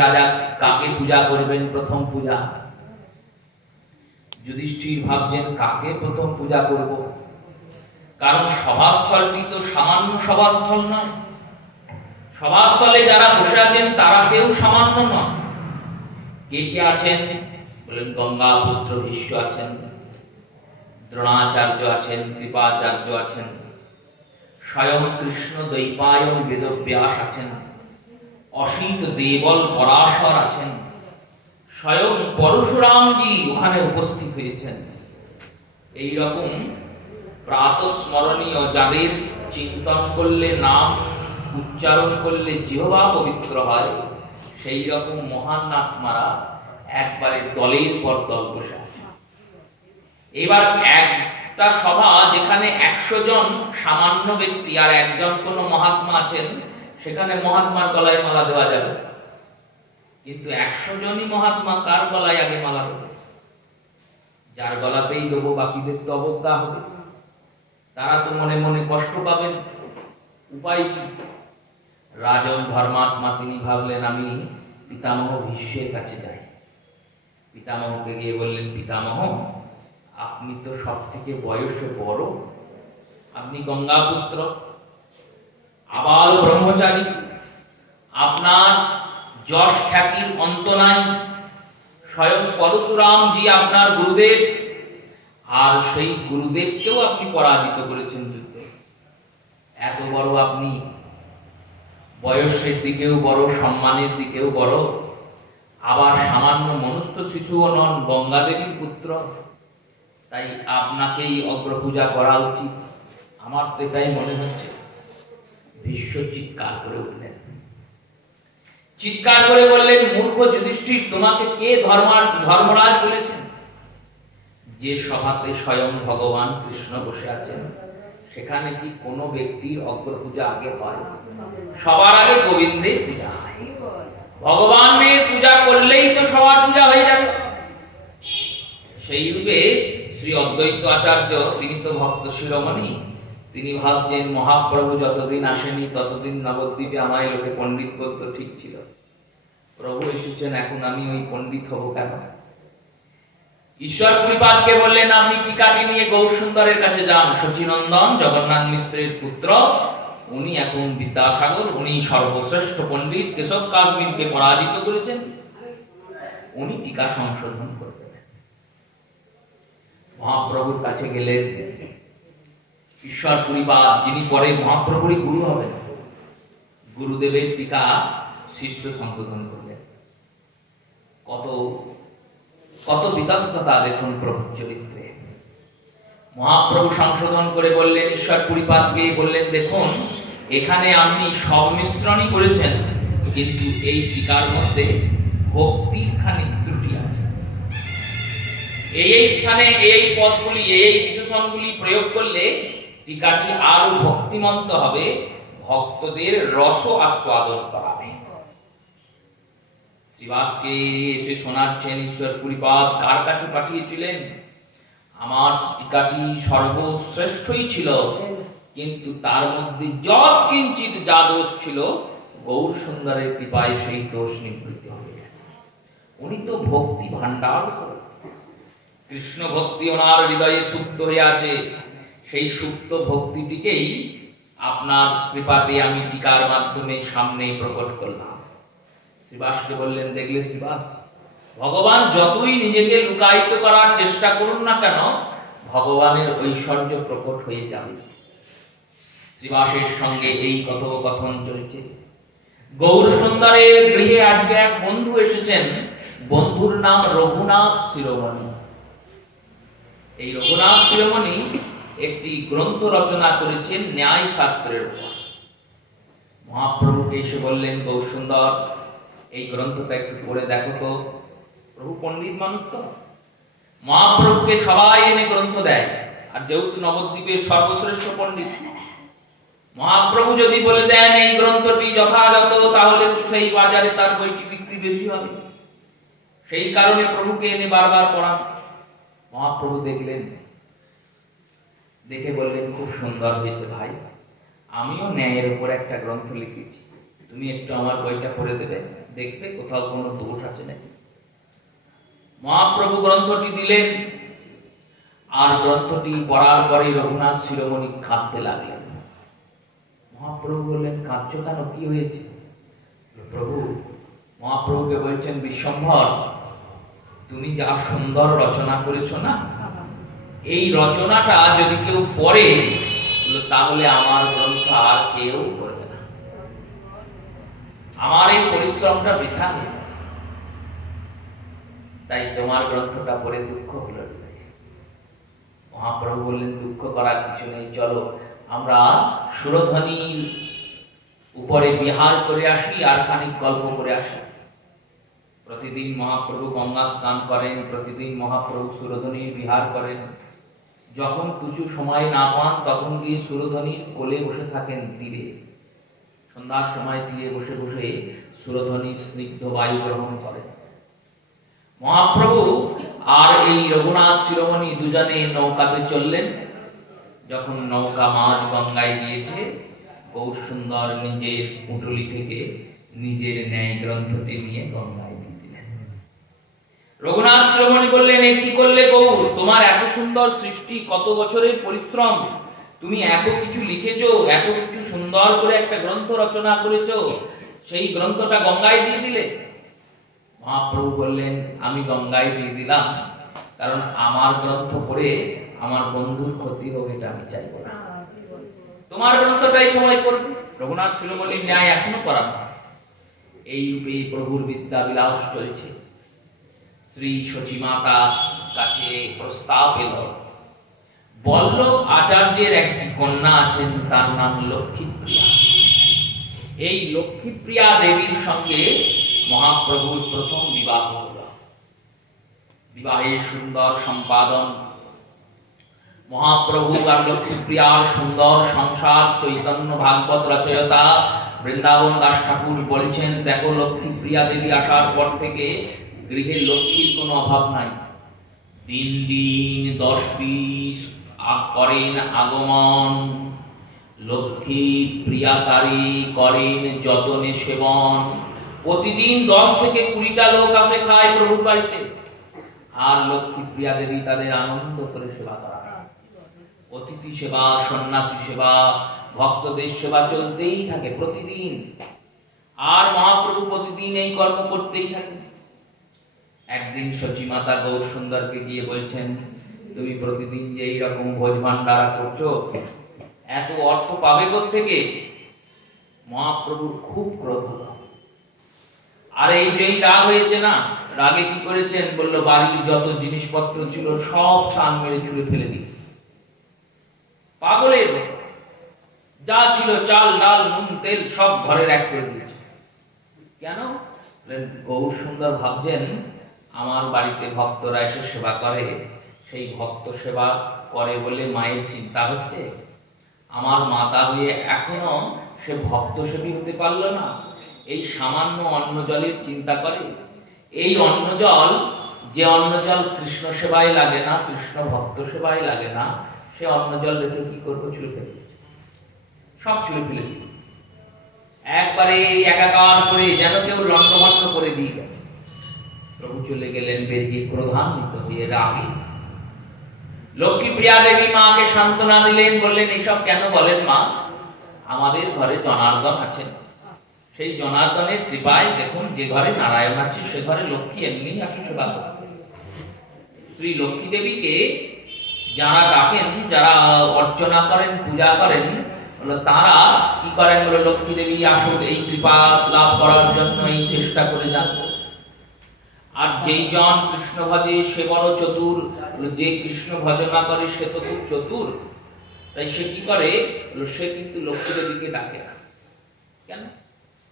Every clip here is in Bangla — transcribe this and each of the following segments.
রাজা কাকে পূজা করবেন প্রথম পূজা? যুধিষ্ঠির ভাবছেন কাকে প্রথম পূজা করব, কারণ সভাস্থলটি তো সামান্য সভাস্থল নয়। সভাস্থলে যারা বসে আছেন তারা কেউ সামান্য নয়। কে কে আছেন বলেন? গঙ্গাপুত্র ভীষ্ম আছেন, দ্রোণাচার্য আছেন, কৃপাচার্য আছেন, স্বয়ং কৃষ্ণ দ্বৈপায়ন বেদব্যাস আছেন, অসিত দেবল পরাশর আছেন, স্বয়ং পরশুরামজি ওখানে উপস্থিত হয়েছেন। এইরকম প্রাতঃস্মরণীয়, যাদের চিন্তন করলে, নাম উচ্চারণ করলে জিহ্বা পবিত্র হয়, সেই রকম মহান আত্মারা একবারে দলের পর দল বসে আছে। এবার একটা সভা যেখানে 100 জন সামান্য ব্যক্তি আর একজন কোন মহাত্মা আছেন, সেখানে মহাত্মার গলায় মালা দেওয়া যাবে, কিন্তু 100 জনই মহাত্মা, কার গলায় আগে মালা দেবে? যার গলাতেই দেবো, বাকিদের তো অবজ্ঞা হবে, তারা তো মনে মনে কষ্ট পাবেন। উপায় কি? রাজন ধর্মাত্মা তিনি ভাবলেন আমি পিতামহ ভীষ্মের কাছে যাই। পিতামহকে গিয়ে বললেন, পিতামহ আপনি তো সব থেকে বয়সে বড়, আপনি গঙ্গাপুত্র, আবার ব্রহ্মচারী, আপনার যশ খ্যাতির অন্ত নাই। স্বয়ং পরশুরামজি আপনার গুরুদেব, আর সেই গুরুদেবকেও আপনি পরাজিত করেছেন যুদ্ধে। এত বড় আপনি, বয়সের দিকেও বড়, সম্মানের দিকেও বড়, আবার সামান্য মনুষ্য শিশুও নন, গঙ্গাদেবীর পুত্র, তাই আপনাকেই অগ্রপূজা করা উচিত। আমার তো এটাই মনে হচ্ছে। ভীষ্ম চিৎকার করে উঠলেন, চিৎকার করে বললেন, মূর্খ যুধিষ্ঠির, তোমাকে কে ধর্মরাজ বলেছেন? যে সভাতে স্বয়ং ভগবান কৃষ্ণ বসে আছেন, সেখানে কি কোনো ব্যক্তির অগ্রপূজা আগে হয়? সবার আগে গোবিন্দের পূজা হয়। ভগবানের পূজা করলেই তো সবার পূজা হয়ে যাবে। সেই রূপে শ্রী অদ্বৈত আচার্য, তিনি তো ভক্ত শিরোমণি, তিনি ভাবছেন মহাপ্রভু যতদিন আসেনি ততদিন নবদ্বীপে আমায় লোকে পণ্ডিত বলতো, ঠিক ছিল। প্রভু এসেছেন, এখন আমি ওই পণ্ডিত হব কেন? ঈশ্বর কৃপাদকে বললেন, আপনি টিকাটি নিয়ে গৌর সুন্দরের কাছে যান। শচীনন্দন জগন্নাথ মিশ্রের পুত্র, উনি এখন বিদ্যাসাগর, উনি সর্বশ্রেষ্ঠ পণ্ডিত, কেশব কাশ্মীরকে পরাজিত করেছেন, উনি টিকা সংশোধন করবেন। মহাপ্রভুর কাছে গেলেন ঈশ্বর কৃপাদ, যিনি পরে মহাপ্রভুরই গুরু হবেন। গুরুদেবের টিকা শিষ্য সংশোধন করলেন। কত কত বিতর্কতা দেখুন প্রভুর চরিত্রে। মহাপ্রভু সংশোধন করে বললেন, ঈশ্বর পরিপাতকে বললেন, দেখুন এখানে আপনি সব মিশ্রণই করেছেন, কিন্তু এই টিকার মধ্যে ভক্তির খানিক ত্রুটি আছে। এই স্থানে এই পদগুলি, এই বিশেষণগুলি প্রয়োগ করলে টিকাটি আরো ভক্তিমন্ত হবে, ভক্তদের রস আস্বাদন করাবে। শ্রীবাসকে এসে শোনাচ্ছেন, ঈশ্বর পরিপাত কার কাছে পাঠিয়েছিলেন? আমার টিকাটি সর্বশ্রেষ্ঠই ছিল, কিন্তু তার মধ্যে যৎ কিঞ্চিত যা দোষ ছিল, গৌর সুন্দরের কৃপায় সেই দোষ নিবৃত্তি হয়ে গেছে। উনি তো ভক্তি ভান্ডার, কৃষ্ণ ভক্তি ওনার হৃদয়ে সুপ্ত হয়ে আছে। সেই সুপ্ত ভক্তিটিকেই আপনার কৃপাতে আমি টিকার মাধ্যমে সামনে প্রকট করলাম। শ্রীবাসকে বললেন, দেখলে শ্রীবাস, ভগবান যতই নিজেকে লুকায়িত করার চেষ্টা করুন না কেন, ভগবানের ঐশ্বর্য প্রকট হয়ে যাবে। শ্রীবাসের সঙ্গে এই কথোপকথন চলছে। গৌর সুন্দরের গৃহে আজকে এক বন্ধু এসেছেন, বন্ধুর নাম রঘুনাথ শিরোমণি। এই রঘুনাথ শিরোমণি একটি গ্রন্থ রচনা করেছেন ন্যায় শাস্ত্রের উপর। মহাপ্রভুকে এসে বললেন, গৌর সুন্দর এই গ্রন্থটা একটু পড়ে দেখো তো। প্রভু পণ্ডিত মানুষ তো, মহাপ্রভুকে সবাই এনে গ্রন্থ দেয়, আর যেহেতু নবদ্বীপের সর্বশ্রেষ্ঠ পণ্ডিত, মহাপ্রভু যদি বলে দেন এই গ্রন্থটি যথাযথ, তাহলে তো সেই বাজারে তার বইটি বিক্রি বেশি হবে। সেই কারণে প্রভুকে এনে বারবার পড়ান। মহাপ্রভু দেখলেন, দেখে বললেন, খুব সুন্দর হয়েছে ভাই, আমিও ন্যায়ের উপর একটা গ্রন্থ লিখেছি, তুমি একটু আমার বইটা পড়ে দেবে? দেখবে কোথাও কোনো দোষ আছে নাকি। মহাপ্রভু গ্রন্থটি দিলেন, আর গ্রন্থটি পড়ার পরে রঘুনাথ শিরোমণি কাঁদতে লাগলেন। মহাপ্রভু বললেন, কাঁদছো কেন, কি হয়েছে? প্রভু, মহাপ্রভুকে বলছেন, বিশ্বম্ভর, তুমি যা সুন্দর রচনা করেছো না, এই রচনাটা যদি কেউ পড়ে তাহলে আমার গ্রন্থ আর কেউ পড়বে না, আমার এই পরিশ্রমটা বৃথা নেই। তাই তোমার গ্রন্থটা পড়ে দুঃখ হলো। মহাপ্রভু বললেন, দুঃখ করার কিছু নেই, চলো আমরা সুরধ্বনির উপরে বিহার করে আসি আর খানিক গল্প করে আসি। প্রতিদিন মহাপ্রভু গঙ্গা স্নান করেন, প্রতিদিন মহাপ্রভু সুরধ্বনির বিহার করেন। যখন কিছু সময় না পান তখন গিয়ে সুরধ্বনির কোলে বসে থাকেন তীরে। সন্ধ্যার সময় তীরে বসে বসে সুরধ্বনির স্নিগ্ধ বায়ু গ্রহণ করেন। মহাপ্রভু আর এই রঘুনাথ শিরোমণি দুজনে নৌকাতে চললেন। যখন নৌকা মাঝ গঙ্গায় গিয়েছে, গৌর সুন্দর নিজের পুঁটুলি থেকে নিজের ন্যায় গ্রন্থটি নিয়ে গঙ্গায় দিয়ে দিলেন। রঘুনাথ শিরোমণি বললেন, এ কি করলে গৌর? তোমার এত সুন্দর সৃষ্টি, কত বছরের পরিশ্রম, তুমি এত কিছু লিখেছো, এত কিছু সুন্দর করে একটা গ্রন্থ রচনা করেছো, সেই গ্রন্থটা গঙ্গায় দিয়ে দিলে? মহাপ্রভু বললেন, আমি গঙ্গায় দিয়ে দিলাম কারণ আমার গ্রন্থ পড়ে আমার বন্ধুর ক্ষতি হোক, এটা আমি চাইব না। তোমার গ্রন্থটাই সবাই পড়বে। রঘুনাথ শিরোমণির ন্যায় এখনো করা না। এই রূপে প্রভুর বিদ্যা বিলাস চলছে। শ্রী সচিমাতা কাছে প্রস্তাব এলো, বল্লভ আচার্যের একটি কন্যা আছেন, তার নাম লক্ষ্মীপ্রিয়া। এই লক্ষ্মীপ্রিয়া দেবীর সঙ্গে মহাপ্রভুর প্রথম বিবাহ হল। বিবাহের সুন্দর সম্পাদন, মহাপ্রভু আর লক্ষ্মীপ্রিয়ার সুন্দর সংসার চৈতন্য ভাগবত রচয়িতা বৃন্দাবন দাস ঠাকুর বলছেন, দেখো লক্ষ্মীপ্রিয়া দেবী আসার পর থেকে গৃহে লক্ষ্মীর কোনো অভাব নাই। দিন দিন 10-20 করেন আগমন, লক্ষ্মী প্রিয়াকারী করেন যতনে সেবন। প্রতিদিন 10 থেকে 20টা লোক আসে খায় প্রভুর বাড়িতে, আর লক্ষ্মী প্রিয়া দেবী তাদের আনন্দ করে সেবা করা। অতিথি সেবা, সন্ন্যাসী সেবা, ভক্তদের সেবা চলতেই থাকে প্রতিদিন। আর মহাপ্রভু প্রতিদিন এই কর্ম করতেই থাকে। একদিন সচিমাতা গৌর সুন্দরকে গিয়ে বলছেন, তুমি প্রতিদিন যে এইরকম ভোজ ভান্ডারা করছো, এত অর্থ পাবে কোত্থেকে? মহাপ্রভুর খুব ক্রোধ হলো। আর এই যেই রাগ হয়েছে না, রাগে কি করেছেন? বলল, বাড়ির যত জিনিসপত্র ছিল সব টান মেরে ছুঁড়ে ফেলে দিই। পাগলের মতো যা ছিল চাল ডাল নুন তেল সব ঘরের এক করে দিয়েছে। কেন? গৌর সুন্দর ভাবছেন, আমার বাড়িতে ভক্তরা এসে সেবা করে, সেই ভক্ত সেবা করে বলে মায়ের চিন্তা হচ্ছে। আমার মাতা হয়ে এখনো সে ভক্ত সেবী হতে পারল না, এই সামান্য অন্ন জলের চিন্তা করে। এই অন্ন জল, যে অন্ন জল কৃষ্ণ সেবায় লাগে না, কৃষ্ণ ভক্ত সেবায় লাগে না, সে অন্ন জল রেখে কি করবো? ছুঁড়ে ফেলে সব ছুঁড়ে ফেলে দিল একবারে একাকার করে, যেন কেউ লণ্ডভণ্ড করে দিয়ে গেছে। প্রভু চলে গেলেন বেরিয়ে, ক্রোধান্বিত হয়ে রাগে। লক্ষ্মীপ্রিয়া দেবী মাকে সান্ত্বনা দিলেন, বললেন, এইসব কেন বলেন মা? আমাদের ঘরে জনার্দন আছেন, সেই জনার্দনের কৃপায় দেখুন যে ঘরে নারায়ণ আছে সে ঘরে লক্ষ্মী এমনি আসে সেবা করতে। শ্রী লক্ষ্মী দেবীকে যারা ডাকেন, যারা অর্চনা করেন, পূজা করেন, তারা কি করেন? বলে, লক্ষ্মী দেবী আসুক, এই কৃপা লাভ করার জন্য এই চেষ্টা করে যান। আর যেই জন কৃষ্ণ ভজে সে বড় চতুর, যে কৃষ্ণ ভজনা করে সে তো খুব চতুর। তাই সে কি করে? সে কিন্তু লক্ষ্মী দেবীকে ডাকে না। কেন?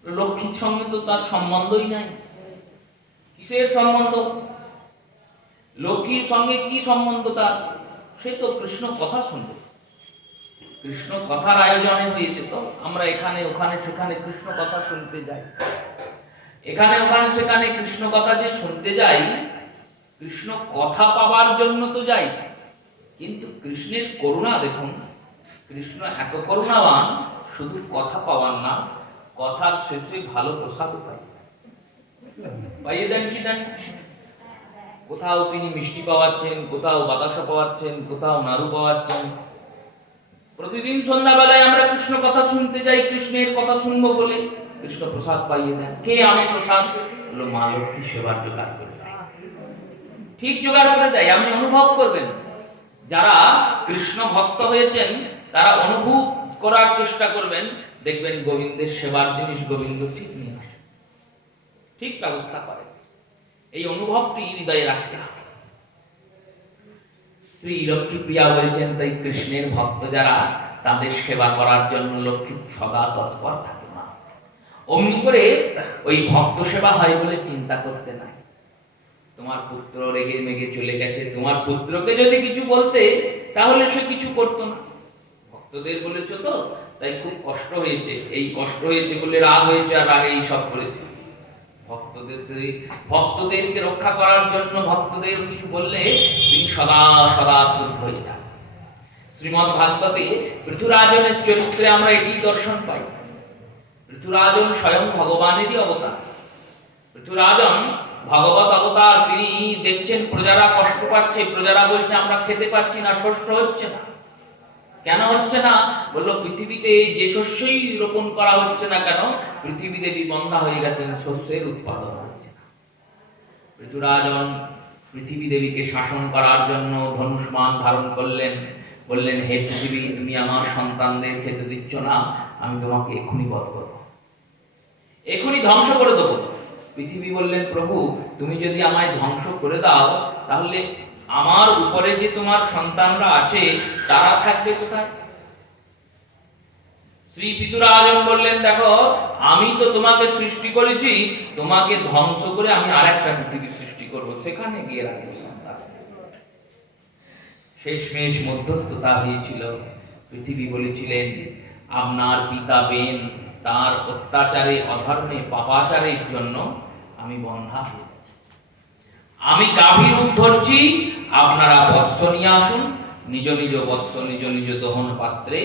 লক্ষ্মীর সঙ্গে তো তার সম্বন্ধই নাই। কিসের সম্বন্ধ? লক্ষ্মীর সঙ্গে কি সম্বন্ধ তার? সে তো কৃষ্ণ কথা শুনবে। কৃষ্ণ কথার আয়োজনে হয়েছে, তো আমরা এখানে ওখানে সেখানে কৃষ্ণ কথা শুনতে যাই। এখানে ওখানে সেখানে কৃষ্ণ কথা যে শুনতে যাই, কৃষ্ণ কথা পাবার জন্য তো যাই। কিন্তু কৃষ্ণের করুণা দেখুন, কৃষ্ণ এত করুণাবান, শুধু কথা পাওয়ার না, কথার শেষে ভালো প্রসাদ পাই। পাইয়ে দেন কি দেন? কোথাও তিনি মিষ্টি পাওয়াচ্ছেন, কোথাও বাতাসা পাওয়াচ্ছেন, কোথাও নাড়ু পাওয়াচ্ছেন। প্রতিদিন সন্ধ্যাবেলায় আমরা কৃষ্ণ কথা শুনতে যাই, কৃষ্ণের কথা শুনবো বলে কৃষ্ণ প্রসাদ পাইয়ে দেন। কে আনে প্রসাদ? বললো মা লক্ষ্মী সেবার জোগাড় করে দেয়। ঠিক জোগাড় করে দেয়। আপনি অনুভব করবেন, যারা কৃষ্ণ ভক্ত হয়েছেন তারা অনুভব করার চেষ্টা করবেন, দেখবেন গোবিন্দের সেবার জিনিস গোবিন্দ ঠিক নিয়ে আসে, ঠিক ব্যবস্থা করে। এই অনুভবটি হৃদয়ে রাখতে হবে। শ্রী লক্ষ্মী প্রিয়া বলেছেন, তাই কৃষ্ণের ভক্ত যারা তাদের সেবা করার জন্য লক্ষ্মী সদা তৎপর থাকে না। অমনি করে ওই ভক্ত সেবা হয় বলে চিন্তা করতে নাই। তোমার পুত্র রেগে মেগে চলে গেছে, তোমার পুত্রকে যদি কিছু বলতে তাহলে সে কিছু করতো না। ভক্তদের বলেছ তো, তাই খুব কষ্ট হয়েছে, এই কষ্ট হয়েছে বলে রাগ হয়েছে, আর রাগে এই সব করেছে। ভক্তদেরকে রক্ষা করার জন্য ভক্তদের কিছু বললে তিনি সদা সদা ক্রুদ্ধ হয়ে যান। শ্রীমদ্ ভাগবতে পৃথুরাজনের চরিত্রে আমরা এটি দর্শন পাই। পৃথুরাজন স্বয়ং ভগবানেরই অবতার। পৃথুরাজন ভগবত অবতার। তিনি দেখছেন প্রজারা কষ্ট পাচ্ছে, প্রজারা বলছে আমরা খেতে পাচ্ছি না, শস্য হচ্ছে না। কেন হচ্ছে না? বললো পৃথিবীতে যে শস্যই রোপণ করা হচ্ছে না কেন, পৃথিবী দেবী বন্ধা হয়ে গেছেন, শস্যের উৎপাদন হচ্ছে না। পৃথুরাজন পৃথিবী দেবীকে শাসন করার জন্য ধনুষ্মান ধারণ করলেন, বললেন হে পৃথিবী, তুমি আমার সন্তানদের খেতে দিচ্ছ না, আমি তোমাকে এক্ষুনি বধ করব, এক্ষুনি ধ্বংস করে দেবো। পৃথিবী বললেন প্রভু, তুমি যদি আমায় ধ্বংস করে দাও তাহলে আমার উপরে যে তোমার সন্তানরা আছে তারা থাকবে কোথায়? শ্রী পিতুরাজন বললেন, দেখো আমি তো তোমাকে সৃষ্টি করেছি, তোমাকে ধ্বংস করে আমি আরেকটা পৃথিবী সৃষ্টি করব, সেখানে গিয়ে রাখবো সন্তান। শেষমেশ মধ্যস্থতা হয়েছিল। পৃথিবী বলেছিলেন আপনার পিতা বেন তার অত্যাচারে, অধর্মে, পাপাচারের জন্য আমি বন্ধা হয়েছি, আমি গাভীর রূপ ধরছি, আপনারা বৎস নিয়ে আসুন, নিজ নিজ বৎস নিজ নিজ দহন পাত্রে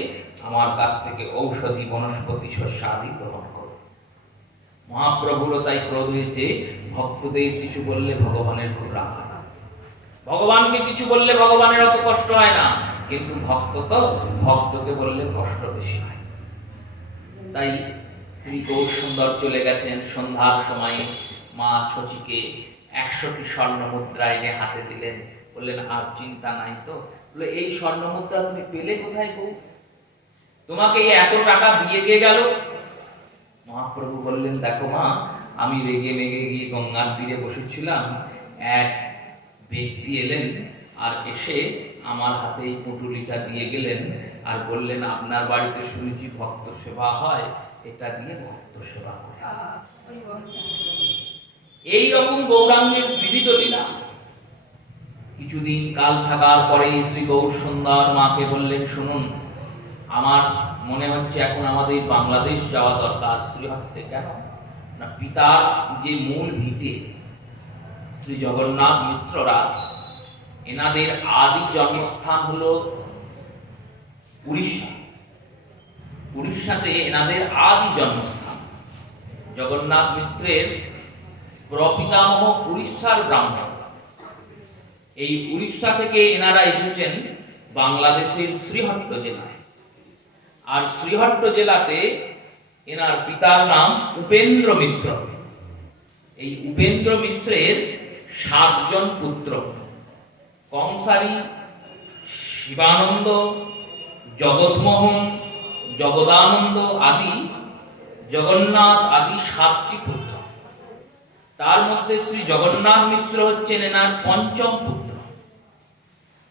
আমার কাছ থেকে ঔষধি বনস্পতি শস্য আদি গ্রহণ করুন। মহাপ্রভুরও তাই ক্রোধ হয়েছে, ভক্তদের কিছু বললে ভগবানের খুব রাগ হয়। ভগবানকে কিছু বললে ভগবানের অত কষ্ট হয় না, কিন্তু ভক্তকে বললে কষ্ট বেশি হয়। তাই শ্রী গৌর সুন্দর চলে গেছেন সন্ধ্যার সময়ে, মা শচীকে 100টি স্বর্ণ মুদ্রা এনে হাতে দিলেন, বললেন আর চিন্তা নাই তো? বলে এই স্বর্ণ মুদ্রা তুমি পেলে কোথায় গো? তোমাকে এই এত টাকা দিয়ে কে গেল? মহাপ্রভু বললেন, দেখো মা, আমি রেগে মেগে গিয়ে গঙ্গার তীরে বসেছিলাম, এক ব্যক্তি এলেন আর এসে আমার হাতে এই পুঁটুলিটা দিয়ে গেলেন, আর বললেন আপনার বাড়িতে শুনেছি ভক্ত সেবা হয়, এটা দিয়ে ভক্ত সেবা হয়। এইরকম গৌরাঙ্গের বিবিধ লীলা। কিছুদিন কাল থাকার পরে শ্রী গৌর সুন্দর মাকে বললেন, শুনুন, আমার মনে হচ্ছে এখন আমাদের বাংলাদেশ যাওয়া দরকার, শ্রীহট্টে। কেন না, পিতার যে মূল ভিটে শ্রী জগন্নাথ মিশ্ররা, এনাদের আদি জন্মস্থান হলো উড়িষ্যা। উড়িষ্যাতে এনাদের আদি জন্মস্থান। জগন্নাথ মিশ্রের প্রপিতামহ উড়িষ্যার ব্রাহ্মণ। এই উড়িষ্যা থেকে এনারা এসেছেন বাংলাদেশের শ্রীহট্ট জেলায়। আর শ্রীহট্ট জেলাতে এনার পিতার নাম উপেন্দ্র মিশ্র। এই উপেন্দ্র মিশ্রের 7 জন পুত্র, কংসারী, শিবানন্দ, জগৎমোহন, জগদানন্দ আদি, জগন্নাথ আদি 7টি পুত্র। তার মধ্যে শ্রী জগন্নাথ মিশ্র হচ্ছেন এনার 5ম পুত্র।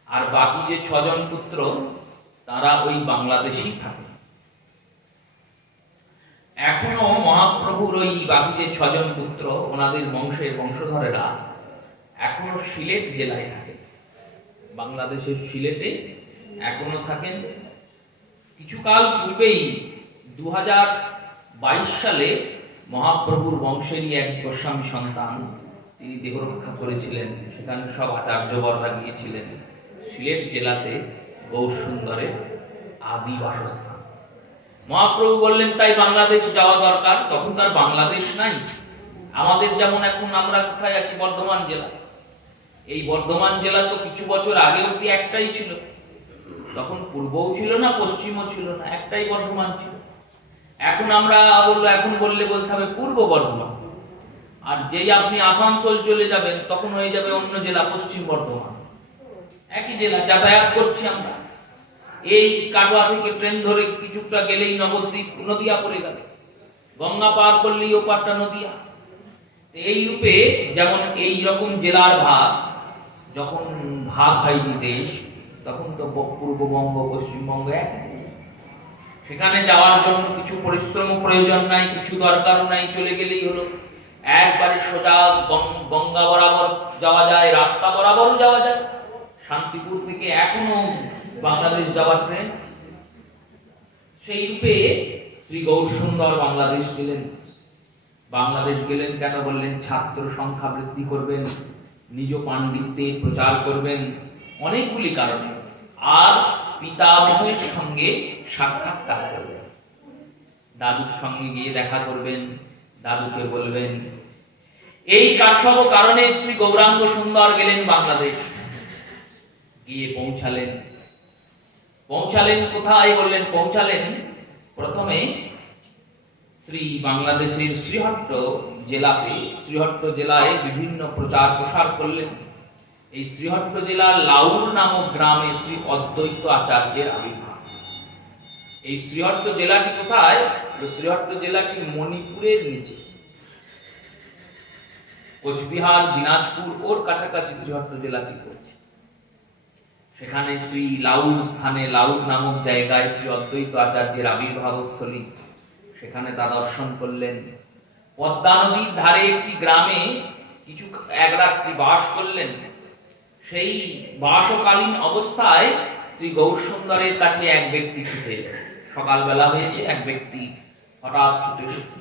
আর বাকি যে 6 জন পুত্র তারা ওই বাংলাদেশেই থাকে। এখনো মহাপ্রভুর ওই বাকি যে 6 জন পুত্র, ওনাদের বংশধরেরা এখনো সিলেট জেলায় থাকে, বাংলাদেশের সিলেটে এখনো থাকেন। কিছুকাল পূর্বেই 2022 সালে মহাপ্রভুর বংশেরই এক গোস্বামী সন্তান তিনি দেহ রক্ষা করেছিলেন। সেখানে সব আচার্যবররা গিয়েছিলেন। সিলেট জেলাতে গৌর সুন্দরের আদি বাসস্থান। মহাপ্রভু বললেন তাই বাংলাদেশ যাওয়া দরকার। তখন তার বাংলাদেশ নাই, আমাদের যেমন এখন আমরা কোথায় আছি, বর্ধমান জেলা। এই বর্ধমান জেলা তো কিছু বছর আগে অবধি একটাই ছিল, তখন পূর্বও ছিল না পশ্চিমও ছিল না, একটাই বর্ধমান ছিল। এখন আমরা এখন বলতে হবে পূর্ব বর্ধমান, আর যেই আপনি আসানসোল চলে যাবেন তখন হয়ে যাবে অন্য জেলা পশ্চিম বর্ধমান। একই জেলা, যাতায়াত করছি আমরা। এই কাটোয়া থেকে ট্রেন ধরে কিছুটা গেলেই নবদ্বীপ, নদিয়া পড়ে গেল। গঙ্গা পার করলেই ওপারটা নদিয়া। এই রূপে যেমন এই রকম জেলার ভাগ যখন ভাগ হয়নি দেশ, তখন তো পূর্ববঙ্গ পশ্চিমবঙ্গ এক। সেখানে যাওয়ার জন্য কিছু পরিশ্রম প্রয়োজন নাই, কিছু দরকার নাই, চলে গেলেই হলো। একবারে সোজা গঙ্গা বরাবর যাওয়া যায়, রাস্তা বরাবর যাওয়া যায়। শান্তিপুর থেকে এখনো বাংলাদেশ যাওয়ার ট্রেন। সেই রূপে শ্রী গৌরসুন্দর বাংলাদেশ গেলেন। বাংলাদেশ গেলেন কেন বললেন? ছাত্র সংখ্যা বৃদ্ধি করবেন, নিজ পাণ্ডিত্যে প্রচার করবেন, অনেকগুলি কারণে। আর পিতামহের সঙ্গে সাক্ষাৎকার করবেন, দাদুর সঙ্গে গিয়ে দেখা করবেন, দাদুকে বলবেন। এই সব কারণে শ্রী গৌরাঙ্গ সুন্দর গেলেন বাংলাদেশ। গিয়ে পৌঁছালেন কোথায় বললেন? পৌঁছালেন প্রথমে শ্রী বাংলাদেশের শ্রীহট্ট জেলাতে। শ্রীহট্ট জেলায় বিভিন্ন প্রচার প্রসার করলেন। এই শ্রীহট্ট জেলার লাউর নামক গ্রামে শ্রী অদ্বৈত আচার্যের আবির্ভাব। এই শ্রীহট্ট জেলাটি কোথায়? শ্রীহট্ট জেলাটি মণিপুরের নিচে, কোচবিহার, দিনাজপুর ওর কাছাকাছি শ্রীহট্ট জেলাটি পড়ছে। সেখানে শ্রী লাউর স্থানে, লাউর নামক জায়গায় শ্রী অদ্বৈত আচার্যের আবির্ভাব স্থলী। সেখানে তা দর্শন করলেন। পদ্মা নদীর ধারে একটি গ্রামে কিছু এক রাত্রি বাস করলেন। সেই বাসকালীন অবস্থায় শ্রী গৌরসুন্দরের কাছে এক ব্যক্তি ছুটে এলেন। সকালবেলা হয়েছে, এক ব্যক্তি হঠাৎ ছুটে এসেছে।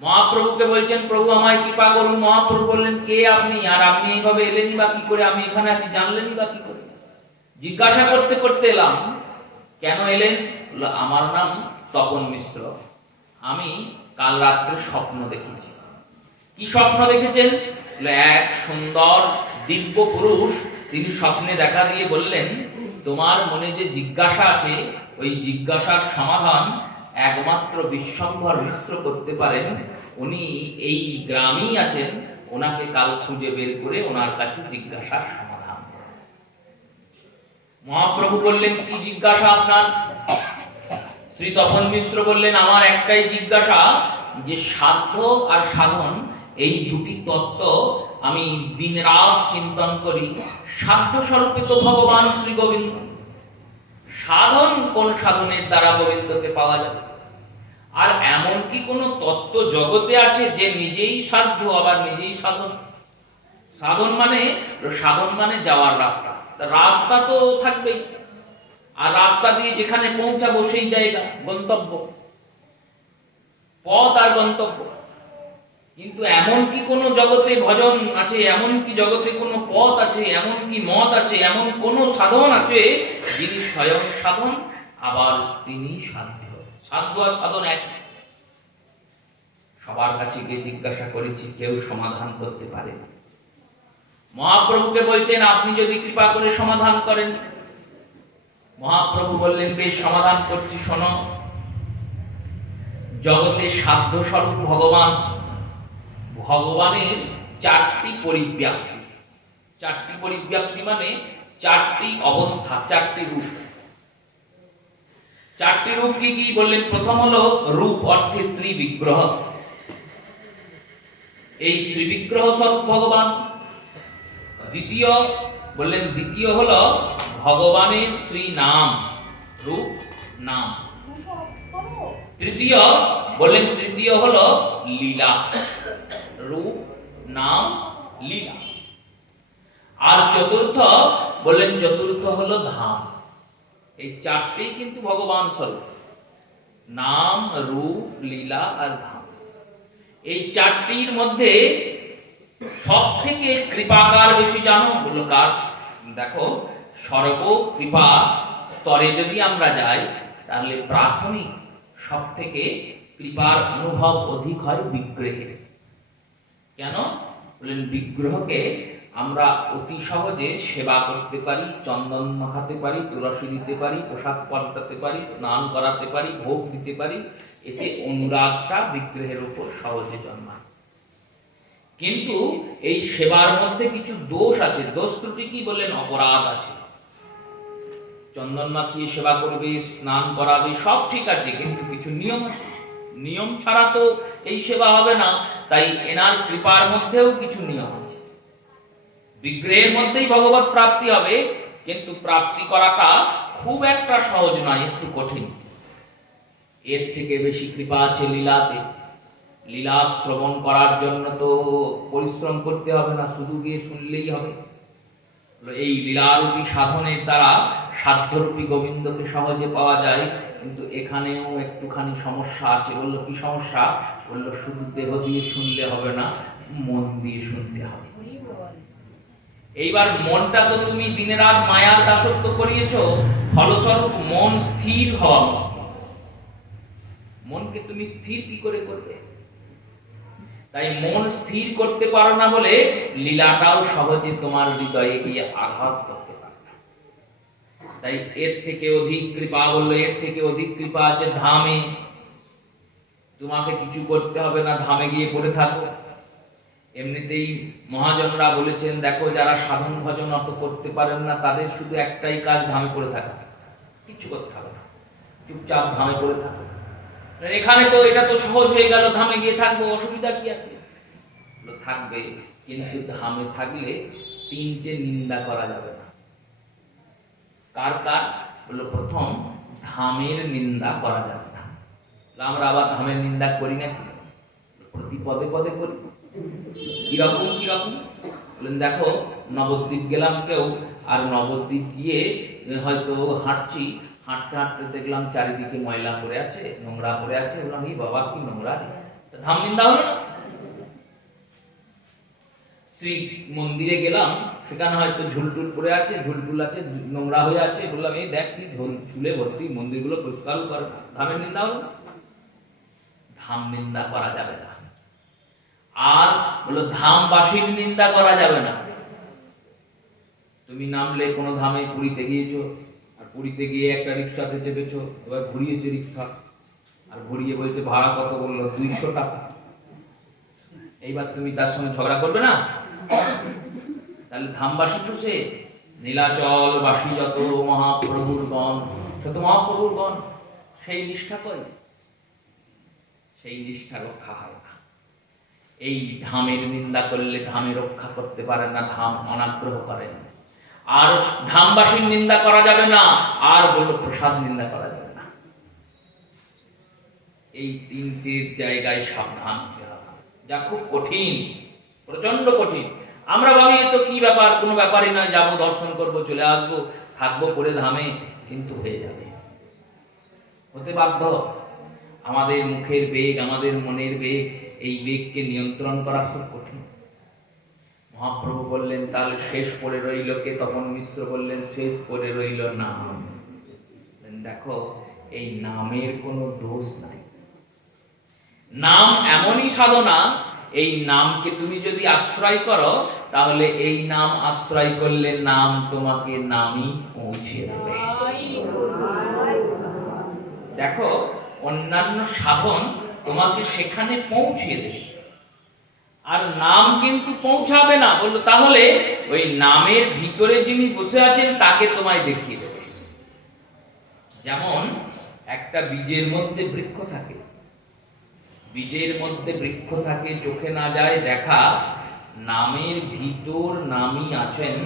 মহাপ্রভুকে বলছেন, প্রভু আমায় কৃপা করুন। মহাপ্রভু বললেন, কে আপনি? আর আপনি এইভাবে এলেনই বা কি করে? আমি এখানে আছি জানলেনই বা কি করে? জিজ্ঞাসা করতে করতে এলাম। কেন এলেন? আমার নাম তপন মিশ্র। আমি কাল রাত্রে স্বপ্ন দেখেছি। কি স্বপ্ন দেখেছেন? এক সুন্দর দিব্য পুরুষ, তিনি স্বপ্নে দেখা দিয়ে বললেন, তোমার মনে যে জিজ্ঞাসা আছে, ওই জিজ্ঞাসার সমাধান একমাত্র বিশ্বম্ভর মিশ্র করতে পারেন। উনি এই গ্রামেই আছেন, ওনাকে কাল খুঁজে বের করে ওনার কাছে জিজ্ঞাসার সমাধান। মহাপ্রভু বললেন, কি জিজ্ঞাসা আপনার? শ্রী তপন মিশ্র বললেন, আমার একটাই জিজ্ঞাসা, যে সাধ্য আর সাধন এই দুটি তত্ত্ব আমি দিন রাত চিন্তন করি। সাধ্য স্বরূপে তো ভগবান শ্রী গোবিন্দ। সাধন কোন সাধনের দ্বারা গোবিন্দকে পাওয়া যাবে? আর এমন কি কোন তত্ত্ব জগতে আছে যে নিজেই সাধ্য আবার নিজেই সাধন? সাধন মানে যাওয়ার রাস্তা। রাস্তা তো থাকবেই, আর রাস্তা দিয়ে যেখানে পৌঁছাবো সেই জায়গা গন্তব্য, পথ আর গন্তব্য। কিন্তু এমন কি কোন জগতে ভজন আছে, এমন কি জগতে কোনো পথ আছে, এমন কি মত আছে, এমন কোন সাধন আছে যিনি স্বয়ং সাধন আবার তিনি সাধ্য? সাধ্য আর সাধন এক। সবার কাছে গিয়ে জিজ্ঞাসা করেছি, কেউ সমাধান করতে পারে। মহাপ্রভুকে বলছেন, আপনি যদি কৃপা করে সমাধান করেন। মহাপ্রভু বললেন, বেশ সমাধান করছি, শোনো। জগতে সাধ্য স্বরূপ ভগবান, ভগবানের চারটি পরিব্যাপ্তি। চারটি পরিব্যাপ্তি মানে চারটি অবস্থা, চারটি রূপ। চারটি রূপ কি কি বললেন? প্রথম হলো রূপ অর্থে শ্রী বিগ্রহ। এই শ্রী বিগ্রহ স্বরূপ ভগবান। দ্বিতীয় হলো ভগবানের শ্রী নাম, রূপ নাম। তৃতীয় হলো লীলা, রূপ নাম লীলা। আর চতুর্থ হলো ধাম। এই চারটেই কিন্তু ভগবান স্বরূপ, নাম, রূপ, লীলা আর ধাম। এই চারটির মধ্যে সব থেকে কৃপাকার বেশি জানো? বললো কার? দেখো, সর্বকৃপা স্তরে যদি আমরা যাই, তাহলে প্রাথমিক সব থেকে কৃপার অনুভব অধিক হয় বিগ্রহের। কেন? বললেন বিগ্রহকে আমরা অতি সহজে সেবা করতে পারি, চন্দন মাখাতে পারি, তুলসী দিতে পারি, পোশাক পাল্টাতে পারি, স্নান করাতে পারি, ভোগ দিতে পারি, এতে অনুরাগটা বিগ্রহের উপর সহজে জন্মায়। কিন্তু এই সেবার মধ্যে কিছু দোষ আছে। দোষ ত্রুটি কি? বললেন অপরাধ আছে। চন্দন মাখিয়ে সেবা করবে, স্নান করাবে, সব ঠিক আছে, কিন্তু কিছু নিয়ম আছে। নিয়ম ছাড়া তো এই সেবা হবে না। তাই এনার কৃপার মধ্যেও কিছু নিয়ম আছে। বিগ্রহের মধ্যেই ভগবত প্রাপ্তি হবে, কিন্তু প্রাপ্তি করাটা খুব একটা সহজ নয়, একটু কঠিন। এর থেকে বেশি কৃপা আছে লীলাতে। লীলা শ্রবণ করার জন্য তো পরিশ্রম করতে হবে না, শুধু গিয়ে শুনলেই হবে। এই লীলারূপী সাধনের দ্বারা সাধ্যরূপী গোবিন্দকে সহজে পাওয়া যায়। কিন্তু এখানেও একটুখানি সমস্যা আছে। বললো কি সমস্যা? বললো শুধু দেহ দিয়ে শুনলে হবে না, মন দিয়ে শুনতে হবে। এইবার মনটা তো তুমি দিনে রাত মায়ার দাসত্ব করিয়েছ, ফলস্বরূপ মন স্থির হওয়া মুশকিল। মনকে তুমি স্থির কি করে করবে? তাই মন স্থির করতে পারো না বলে লীলাটাও সহজে তোমার হৃদয়ে গিয়ে আঘাত করতে পারে না। তাই এর থেকে অধিক কৃপা, বললো এর থেকে অধিক কৃপা আছে ধামে। তোমাকে কিছু করতে হবে না, ধামে গিয়ে পড়ে থাকো। এমনিতেই মহাজনরা বলেছেন, দেখো যারা সাধন ভজন অত করতে পারেন না, তাদের শুধু একটাই কাজ, ধামে পড়ে থাকা, কিছু করতে হবে না, চুপচাপ ধামে পড়ে থাকো। এখানে তো এটা তো সহজ হয়ে গেল, ধামে গিয়ে থাকবো, অসুবিধা কি আছে? থাকবে, কিন্তু ধামে থাকলে তিনটে নিন্দা করা যাবে না। কার কার? বললো প্রথম, ধামের নিন্দা করা যাবে না। আমরা আবার ধামের নিন্দা করি না কি? প্রতি পদে পদে করি। কিরকম কিরকম? বললেন দেখো, নবদ্বীপ গেলাম কেউ, আর নবদ্বীপ গিয়ে হয়তো হাঁটছি, হাঁটতে হাঁটতে দেখলাম চারিদিকে ময়লা পড়ে আছে, নোংরা পড়ে আছে। বললাম এই বাবা কি নোংরা, ধাম নিন্দা হলো না? শ্রী মন্দিরে গেলাম, সেখানে হয়তো ঝুলটুল পড়ে আছে, ঝুলটুল আছে, নোংরা হয়ে আছে। বললাম এই দেখ কি ঝুলে ভর্তি, মন্দিরগুলো পরিষ্কার করে। ধামের নিন্দা হলো? ধাম নিন্দা করা যাবে না। আর বললো ধামবাসীর নিন্দা করা যাবে না। তুমি নামলে কোনো ধামে, পুরীতে গিয়েছো, আর পুরীতে গিয়ে একটা রিক্সাতে চেপেছো, এবার ঘুরিয়েছে রিক্সা, আর ঘুরিয়ে বলছে ভাড়া কত? বললো 200 টাকা। এইবার তুমি তার সঙ্গে ঝগড়া করবে না? তাহলে ধামবাসী তো সে। নীলাচল বাসী যত মহাপ্রভুর গণ, শত মহাপ্রভুর গণ, সেই নিষ্ঠা করে, সেই নিষ্ঠা রক্ষা হয় না। এই ধামের নিন্দা করলে ধামে রক্ষা করতে পারে না, ধাম অনাগ্রহ করেন। আর ধামবাসীর নিন্দা করা যাবে না, আর বললো প্রসাদ নিন্দা করা যাবে না। এই তিনটির জায়গায় সাবধান হতে হবে, যা খুব কঠিন, প্রচন্ড কঠিন। আমরা ভাবি তো কি ব্যাপার, কোনো ব্যাপারই নয়, যাবো দর্শন করব, চলে আসবো, থাকবো পরে ধামে, কিন্তু হয়ে যাবে, হতে বাধ্য। আমাদের মুখের বেগ, আমাদের মনের বেগ, এই বেগকে নিয়ন্ত্রণ করা খুব কঠিন। মহাপ্রভু বললেন তাহলে শেষ পড়ে রইল কে? তখন মিশ্র বললেন শেষ পড়ে রইল নাম। দেখো এই নামের কোনো দোষ নাই। নাম এমনই সাধনা, এই নামকে তুমি যদি আশ্রয় করো, তাহলে এই নাম আশ্রয় করলে নাম তোমাকে নামই পৌঁছে দেবে। দেখো অন্যান্য সাধন তোমাকে সেখানে পৌঁছে দেবে, আর নাম কিন্তু পৌঁছাবে না। বললো তাহলে ওই নামের ভিতরে যিনি বসে আছেন তাকে তোমায় দেখিয়ে দেবে। যেমন একটা বীজের মধ্যে বৃক্ষ থাকে, বীজের মধ্যে বৃক্ষ থাকে, চোখে না যায় দেখা, নামের ভিতর নামই আছেন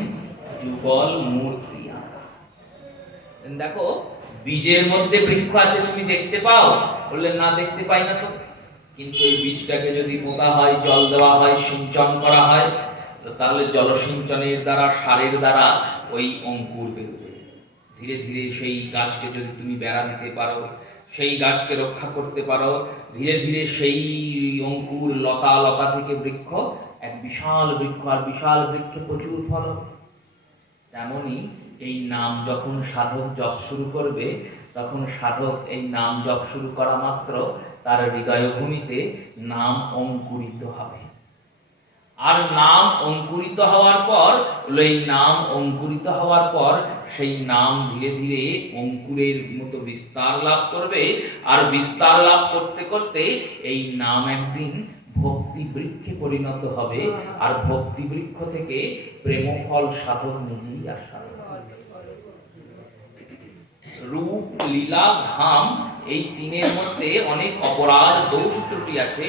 যুগল মূর্তি। দেখো বীজের মধ্যে বৃক্ষ আছে, তুমি দেখতে পাও? বললেন না, দেখতে পাই না তো। কিন্তু এই বীজটাকে যদি পোতা হয়, জল দেওয়া হয়, সিঞ্চন করা হয়, তাহলে জলসিঞ্চনের দ্বারা, সারের দ্বারা ওই অঙ্কুর বেরোবে। ধীরে ধীরে সেই গাছকে যদি তুমি বেড়া দিতে পারো, সেই গাছকে রক্ষা করতে পারো, ধীরে ধীরে সেই অঙ্কুর লতা, লতা থেকে বৃক্ষ, এক বিশাল বৃক্ষ, আর বিশাল বৃক্ষে প্রচুর ফল। তেমনি এই নাম যখন সাধক জপ শুরু করবে, তখন সাধক এই নাম জপ শুরু করা মাত্র তার হৃদয়ভূমিতে নাম অঙ্কুরিত হবে। আর নাম অঙ্কুরিত হওয়ার পর এই নাম অঙ্কুরিত হওয়ার পর সেই নাম ধীরে ধীরে অঙ্কুরের মতো বিস্তার লাভ করবে, আর বিস্তার লাভ করতে করতে এই নাম একদিন ভক্তি বৃক্ষে পরিণত হবে, আর ভক্তি বৃক্ষ থেকে প্রেমফল সাধক নিজেই আসা। রূপ, লীলা, ধাম এই তিনের মধ্যে অনেক অপরাধ দোষ ত্রুটি আছে।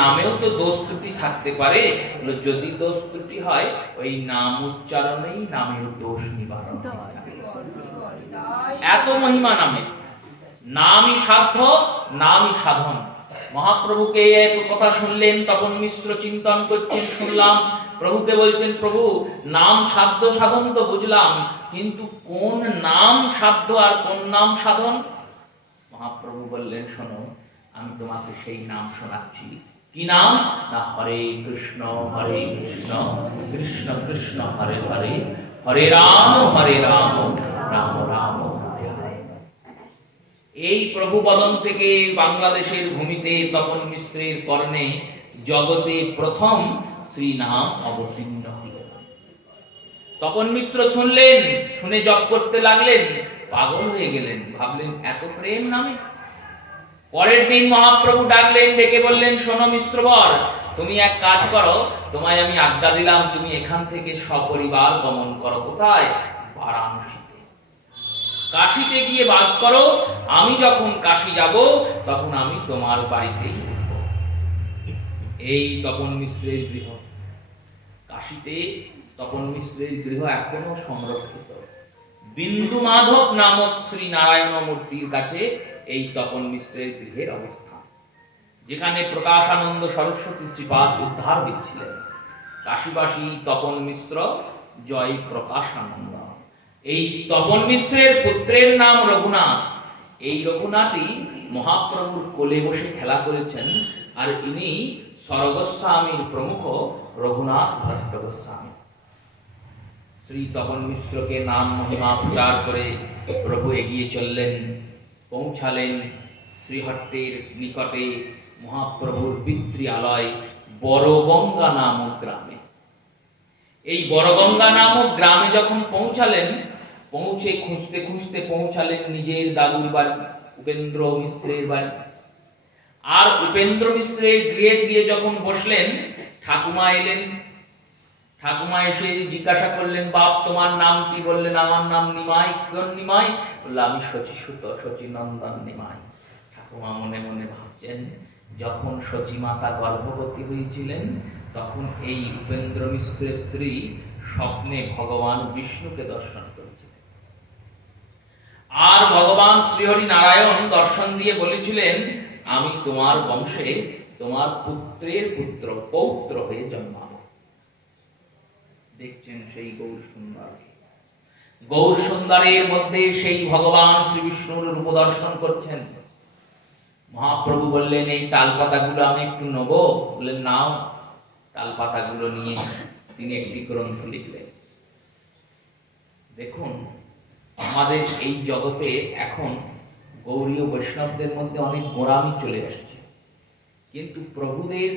নামেও তো দোষ ত্রুটি থাকতে পারে। যদি দোষ ত্রুটি হয় ওই নাম উচ্চারণেই নামের দোষ নিবারণ। এত মহিমা নামে। নামই সাধ্য, নামই সাধন। মহাপ্রভুকে এক কথা শুনলেন, তপন মিশ্র চিন্তন করছেন, শুনলাম। প্রভুকে বলছেন, প্রভু নাম সাধ্য সাধন তো বুঝলাম, কিন্তু কোন নাম সাধ্য আর কোন নাম সাধন? মহাপ্রভু বললেন, শোনো, আমি তোমাকে সেই নাম শোনাচ্ছি। কি নাম? না হরে কৃষ্ণ কৃষ্ণ কৃষ্ণ হরে হরে, হরে রাম রাম রাম হরে হরে। এই প্রভু বদন থেকে বাংলাদেশের ভূমিতে তপন মিশ্রের কর্ণে জগতে প্রথম শ্রী নাম অবতীর্ণ হল। তপন মিশ্র শুনলেন, শুনে জপ করতে লাগলেন, পাগল হয়ে গেলেন, ভাবলেন এত প্রেম নামে। পরের দিন মহাপ্রভু ডাকলেন, ডেকে বললেন, শোনো মিশ্রবর, তুমি এক কাজ করো, তোমায় আমি আজ্ঞা দিলাম, তুমি এখান থেকে সপরিবার গমন করো। কোথায়? বারাণসীতে। কাশীতে গিয়ে বাস করো। আমি যখন কাশী যাব তখন আমি তোমার বাড়িতেই থাকবো। এই তপন মিশ্রের গৃহ। কাশীতে তপন মিশ্রের গৃহ এখনো সংরক্ষিত। বিন্দু মাধব নামক শ্রী নারায়ণ মূর্তির কাছে এই তপন মিশ্রের গৃহের অবস্থান, যেখানে প্রকাশানন্দ সরস্বতী শ্রীপাদ উদ্ধার দিচ্ছিলেন। কাশীবাসী তপন মিশ্র জয় প্রকাশানন্দ। এই তপন মিশ্রের পুত্রের নাম রঘুনাথ। এই রঘুনাথই মহাপ্রভুর কোলে বসে খেলা করেছেন, আর ইনি স্বর্গস্বামীর প্রমুখ রঘুনাথ ভট্ট গোস্বামী। শ্রী তপন মিশ্রকে নাম মহিমা প্রচার করে প্রভু এগিয়ে চললেন, পৌঁছালেন শ্রীহট্টের নিকটে মহাপ্রভুর পিতৃআলয় বড়গঙ্গা নামক গ্রামে। এই বড়গঙ্গা নামক গ্রামে যখন পৌঁছালেন, পৌঁছে খুঁজতে খুঁজতে পৌঁছালেন নিজের দাদুর বাড়ি, উপেন্দ্র মিশ্রের বাড়ি। আর উপেন্দ্র মিশ্রের গৃহে গিয়ে যখন বসলেন, ঠাকুমা এলেন। ঠাকুমা এসে জিজ্ঞাসা করলেন, বাপ তোমার নাম কি? বললেন, আমার নাম নিমাই। কোন নিমাই? বলল, আমি শচীসুত, শচীনন্দন নিমাই। ঠাকুমা মনে মনে ভাবছেন, যখন শচী মাতা গর্ভবতী হয়েছিলেন তখন এই উপেন্দ্র মিশ্রের স্ত্রী স্বপ্নে ভগবান বিষ্ণুকে দর্শন করেছিলেন। আর ভগবান শ্রীহরি নারায়ণ দর্শন দিয়ে বলেছিলেন, আমি তোমার বংশে তোমার পুত্রের পুত্র পৌত্র হয়ে জন্মাবো। দেখছেন সেই গৌর সুন্দর। গৌর সুন্দরের মধ্যে সেই ভগবান শ্রী বিষ্ণুর রূপ দর্শন করছেন। মহাপ্রভু বললেন, এই তালপাতাগুলো আমি একটু নেবো। বললেন, নাও। তালপাতাগুলো নিয়ে তিনি একটি গ্রন্থ লিখলেন। দেখুন, আমাদের এই জগতে এখন গৌরীয় বৈষ্ণবদের মধ্যে অনেক গোঁড়ামি চলে আসছে, কিন্তু প্রভুদের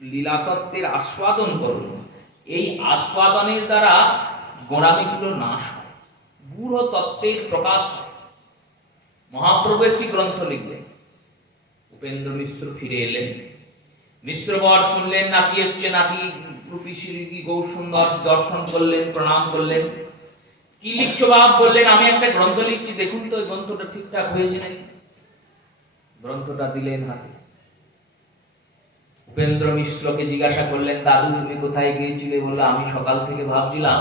লীলাতত্ত্বের আস্বাদন করুন। এই আস্বাদনের দ্বারা গোঁড়ামিগুলো নাশ হয়, গূঢ় তত্ত্বের প্রকাশ হয়। মহাপ্রভু একটি গ্রন্থ লিখলেন। উপেন্দ্র মিশ্র ফিরে এলেন। মিশ্রবর শুনলেন, নাতি এসছে, নাতি রূপী শ্রী গৌর সুন্দর দর্শন করলেন, প্রণাম করলেন। কি লিখছো বাপ? বললেন, আমি একটা গ্রন্থ লিখছি, দেখুন তো গ্রন্থটা ঠিকঠাক হয়েছে নাকি। গ্রন্থটা দিলেন হাতে। উপেন্দ্র মিশ্রকে জিজ্ঞাসা করলেন, দাদু তুমি কোথায় গিয়েছিলে? বললো, আমি সকাল থেকে ভাবছিলাম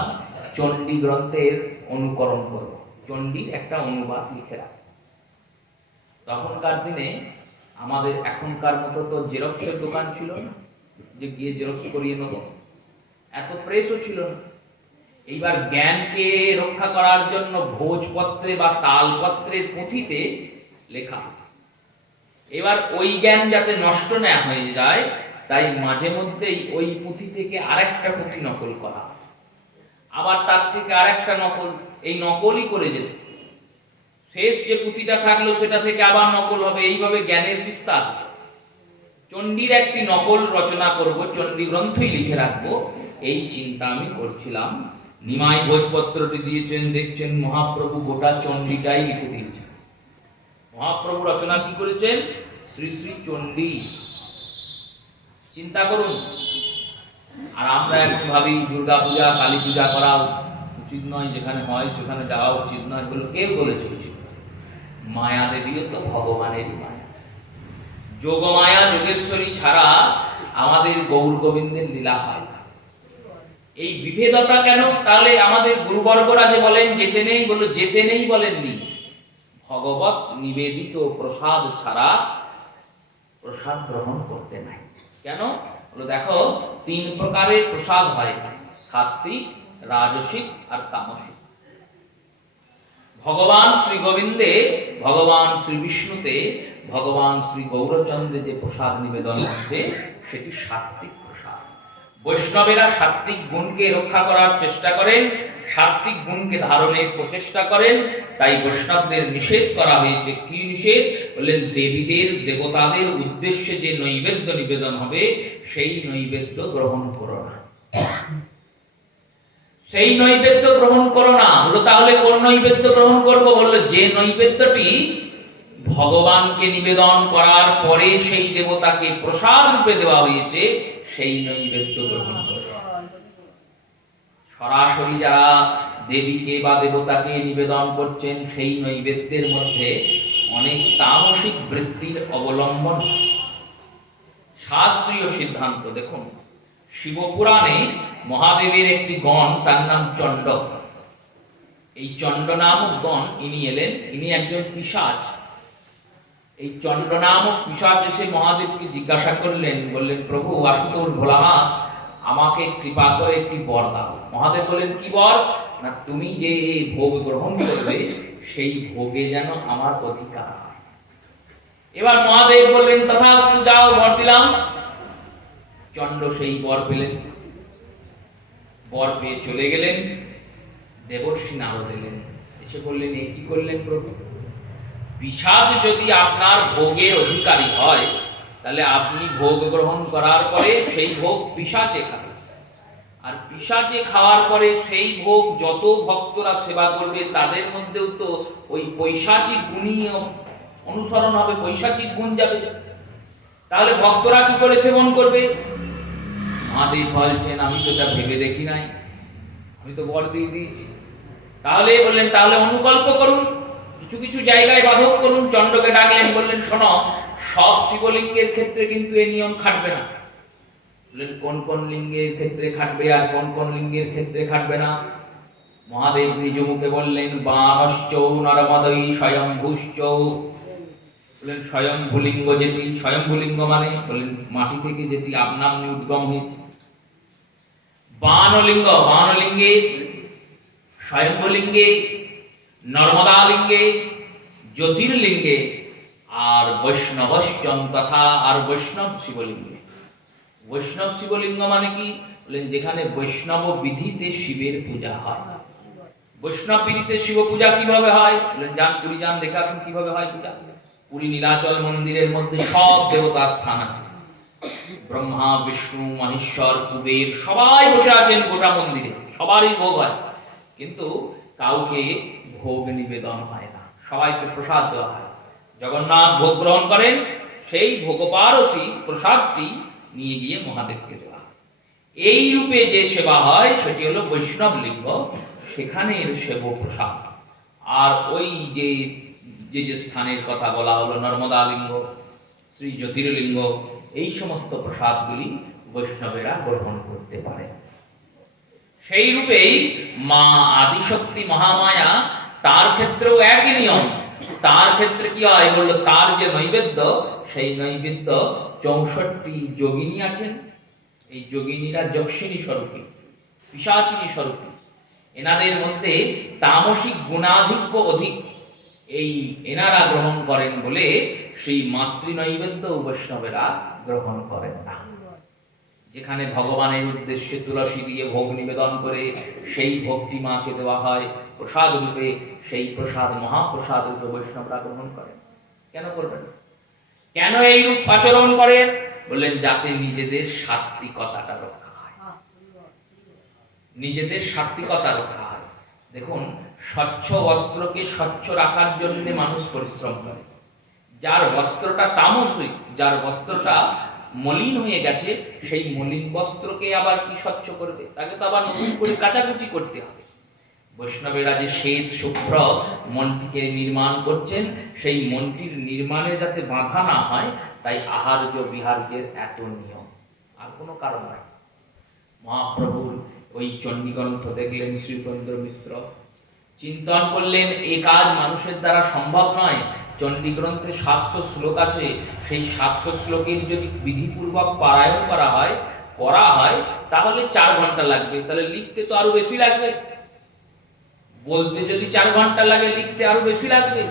চণ্ডী গ্রন্থের অনুকরণ করব, চণ্ডীর একটা অনুবাদ লিখে রাখ। তখনকার দিনে আমাদের এখনকার মতো তো জেরক্সের দোকান ছিল না, যে গিয়ে জেরক্স করিয়ে নেব, এত প্রেসও ছিল না। এইবার জ্ঞানকে রক্ষা করার জন্য ভোজপত্রে বা তালপত্রের পুঁথিতে লেখা। এবার ওই জ্ঞান যাতে নষ্ট না হয়ে যায়, তাই মাঝে মধ্যেই ওই পুঁথি থেকে আরেকটা পুঁথি নকল করা, আবার তার থেকে আরেকটা নকল, এই নকলই করে যেত। শেষ যে পুঁথিটা থাকলো সেটা থেকে আবার নকল হবে, এইভাবে জ্ঞানের বিস্তার। চণ্ডীর একটি নকল রচনা করব, চণ্ডী গ্রন্থই লিখে রাখবো, এই চিন্তা আমি করছিলাম। নিমাই ভোজপত্রটি দিয়েছেন, দেখছেন মহাপ্রভু গোটা চণ্ডীটাই লিখে দিয়েছেন। মহাপ্রভু রচনা কি করেছেন? শ্রী শ্রী চণ্ডী। চিন্তা করুন। আর আমরা এখন ভাবি দুর্গা পূজা, কালী পূজা করা উচিত নয়, যেখানে হয় সেখানে যাওয়া উচিত নয়। বলে কে বলেছে উচিত? মায়া দেবীও তো ভগবানেরই মায়া। যোগমায়া যোগেশ্বরী ছাড়া আমাদের গৌর গোবিন্দের লীলা হয় না। এই বিভেদতা কেন? তাহলে আমাদের গুরুবর্গরা যে বলেন যেতে নেই, বলো যেতে নেই বলেননি, ভগবত নিবেদিত প্রসাদ ছাড়া প্রসাদ গ্রহণ করতে নাই। কেন? বলো দেখো, 3 প্রকারের প্রসাদ হয়, সাত্বিক, রাজসিক আর তামসিক। ভগবান শ্রী গোবিন্দে, ভগবান শ্রী বিষ্ণুতে, ভগবান শ্রী গৌরচন্দ্রে যে প্রসাদ নিবেদন হচ্ছে সেটি সাত্বিক প্রসাদ। বৈষ্ণবেরা সাত্বিক গুণকে রক্ষা করার চেষ্টা করেন, সাত্বিক গুণকে ধারণের প্রচেষ্টা করেন। তাই বৈষ্ণবদের নিষেধ করা হয়েছে। কি নিষেধ? বললেন দেবীদের, দেবতাদের উদ্দেশ্যে যে নৈবেদ্য নিবেদন হবে সেই নৈবেদ্য গ্রহণ করো না। সেই নৈবেদ্য গ্রহণ করো না। হলো তাহলে কোন নৈবেদ্য গ্রহণ করব? বললো যে নৈবেদ্যটি ভগবানকে নিবেদন করার পরে সেই দেবতাকে প্রসাদ রূপে দেওয়া হয়েছে সেই নৈবেদ্য গ্রহণ করো। সরাসরি যারা দেবীকে বা দেবতাকে নিবেদন করছেন সেই নৈবেদ্যের মধ্যে অনেক তামসিক বৃত্তির অবলম্বন। শাস্ত্রীয় সিদ্ধান্ত দেখুন, শিবপুরাণে মহাদেবের একটি গণ, তার নাম চণ্ড। এই চণ্ড নামক গণ ইনি এলেন, ইনি একজন পিশাচ। এই চণ্ড নামক পিশাচ এসে মহাদেবকে জিজ্ঞাসা করলেন, বললেন প্রভু আশুতোষ ভোলানাথ, আমাকে কৃপা করে একটি বর দাও। মহাদেব বললেন কি বর? না তুমি যে ভোগ গ্রহণ করবে সেই ভোগে যেন আমার অধিকার হয়। এবার মহাদেব বললেন তথাস্তু, যাও, বর দিলাম। চণ্ড সেই বর পেলেন, বর পেয়ে চলে গেলেন। দেবর্ষি নারদ এলেন, এসে বললেন এ কি করলেন প্রভু? পিশাচ যদি আপনার ভোগের অধিকারী হয় তাহলে আপনি ভোগ গ্রহণ করার পরে সেই ভোগ পিশাচে খাবে, আর পিশাচে খাওয়ার পরে সেই ভোগ যত ভক্তরা সেবা করবে তাদের মধ্যেও তো ওই পৈশাচিক গুণই অনুসরণ হবে, পৈশাচিক গুণ যাবে। তাহলে ভক্তরা কি করে সেবন করবে? মহাদেব বলছেন আমি তো এটা ভেবে দেখি নাই, আমি তো বর দিয়ে দিয়েছি। তাহলে বললেন তাহলে অনুকল্প করুন, কিছু কিছু জায়গায় বাধক করুন। চণ্ডকে ডাকলেন, বললেন শোনো, সব শিবলিঙ্গের ক্ষেত্রে কিন্তু এই নিয়ম খাটবে না। বললেন কোন কোন লিঙ্গের ক্ষেত্রে খাটবে আর কোন কোন লিঙ্গের ক্ষেত্রে খাটবে না? মহাদেব নিজ মুখে বললেন বানশ্চ নরমদয়ী স্বয়ম্ভুশ্চ। বললেন স্বয়ম্ভুলিঙ্গ যেটি, স্বয়ম্ভুলিঙ্গ মানে বললেন মাটি থেকে যেটি আপনা-আপনি উদ্গম হয়েছে। বানলিঙ্গ, বানলিঙ্গে, স্বয়ম্ভুলিঙ্গে, নর্মদা লিঙ্গে, জ্যোতির্লিঙ্গে, আর বৈষ্ণবশ্চম তথা, আর বৈষ্ণব শিবলিঙ্গে। বৈষ্ণব শিবলিঙ্গ মানে কি? বললেন যেখানে বৈষ্ণব বিধিতে শিবের পূজা হয়। বৈষ্ণব বিধিতে শিব পূজা কিভাবে হয়? বললেন যান পুরী যান, দেখে আসুন কিভাবে হয় পূজা। পুরী নীলাচল মন্দিরের মধ্যে সব দেবতার স্থান আছে, ব্রহ্মা বিষ্ণু মহেশ্বর কুবের সবাই বসে আছেন গোটা মন্দিরে, সবারই ভোগ হয়, কিন্তু কাউকে ভোগ নিবেদন হয় না, সবাইকে প্রসাদ দেওয়া হয়। জগন্নাথ ভোগ গ্রহণ করেন, সেই ভোগপারসী প্রসাদটি নিয়ে গিয়ে মহাদেবকে দেওয়া হয়। এই রূপে যে সেবা হয় সেটি হলো বৈষ্ণব লিঙ্গ, সেখানে সেব প্রসাদ। আর ওই যে যে যে স্থানের কথা বলা হলো, নর্মদা লিঙ্গ, শ্রী জ্যোতির্লিঙ্গ, এই সমস্ত প্রসাদগুলি বৈষ্ণবেরা গ্রহণ করতে পারে। সেই রূপেই মা আদিশক্তি মহামায়া, তার ক্ষেত্রেও একই নিয়ম। তার ক্ষেত্রে কি হয় বললো, তার যে নৈবেদ্য, সেই নৈবেদ্য 64 যোগিনী আছেন। এই যোগিনীরা যক্ষিণী স্বরূপী, পিশাচিনী স্বরূপী। এনাদের মধ্যে তামসিক গুণাধিক্য অধিক, এই এনারা গ্রহণ করেন বলে সেই মাতৃ নৈবেদ্য বৈষ্ণবেরা গ্রহণ করেন না। যেখানে ভগবানের উদ্দেশ্যে তুলসী দিয়ে ভোগ নিবেদন করে সেই ভোগটি মাকে দেওয়া হয় প্রসাদ রূপে, সেই প্রসাদ মহাপ্রসাদ রূপে বৈষ্ণবরা গ্রহণ করেন। কেন করবেন? কেন এই রূপ আচরণ করেন? বললেন যাতে নিজেদের সাত্ত্বিকতাটা রক্ষা হয়, নিজেদের সাত্ত্বিকতা রক্ষা হয়। দেখুন, স্বচ্ছ বস্ত্রকে স্বচ্ছ রাখার জন্য মানুষ পরিশ্রম করে। যার বস্ত্রটা তামসই, যার বস্ত্রটা মলিন হয়ে গেছে, সেই মলিন বস্ত্রকে আবার কি স্বচ্ছ করবে? তাকে তো আবার নতুন করে কাচাকুচি করতে হবে। বৈষ্ণবেরা যে শ্বেত শুভ্র মনটিকে নির্মাণ করছেন, সেই মনটির নির্মাণে যাতে বাধা না হয়, তাই আহার্য বিহার্যের এত নিয়ম, আর কোনো কারণ নাই। মহাপ্রভুর ওই চণ্ডীগ্রন্থ দেখলেন শ্রীপেন্দ্র মিশ্র, চিন্তন করলেন এ কাজ মানুষের দ্বারা সম্ভব নয়। চণ্ডীগ্রন্থে 700 শ্লোক আছে, সেই 700 শ্লোকের যদি বিধিপূর্বক পারায়ণ করা হয়, পড়া হয়, তাহলে 4 ঘন্টা লাগবে। তাহলে লিখতে তো আরো বেশি লাগবে। বলতে যদি 4 ঘন্টা লাগে, লিখতে আরো বেশি লাগবে।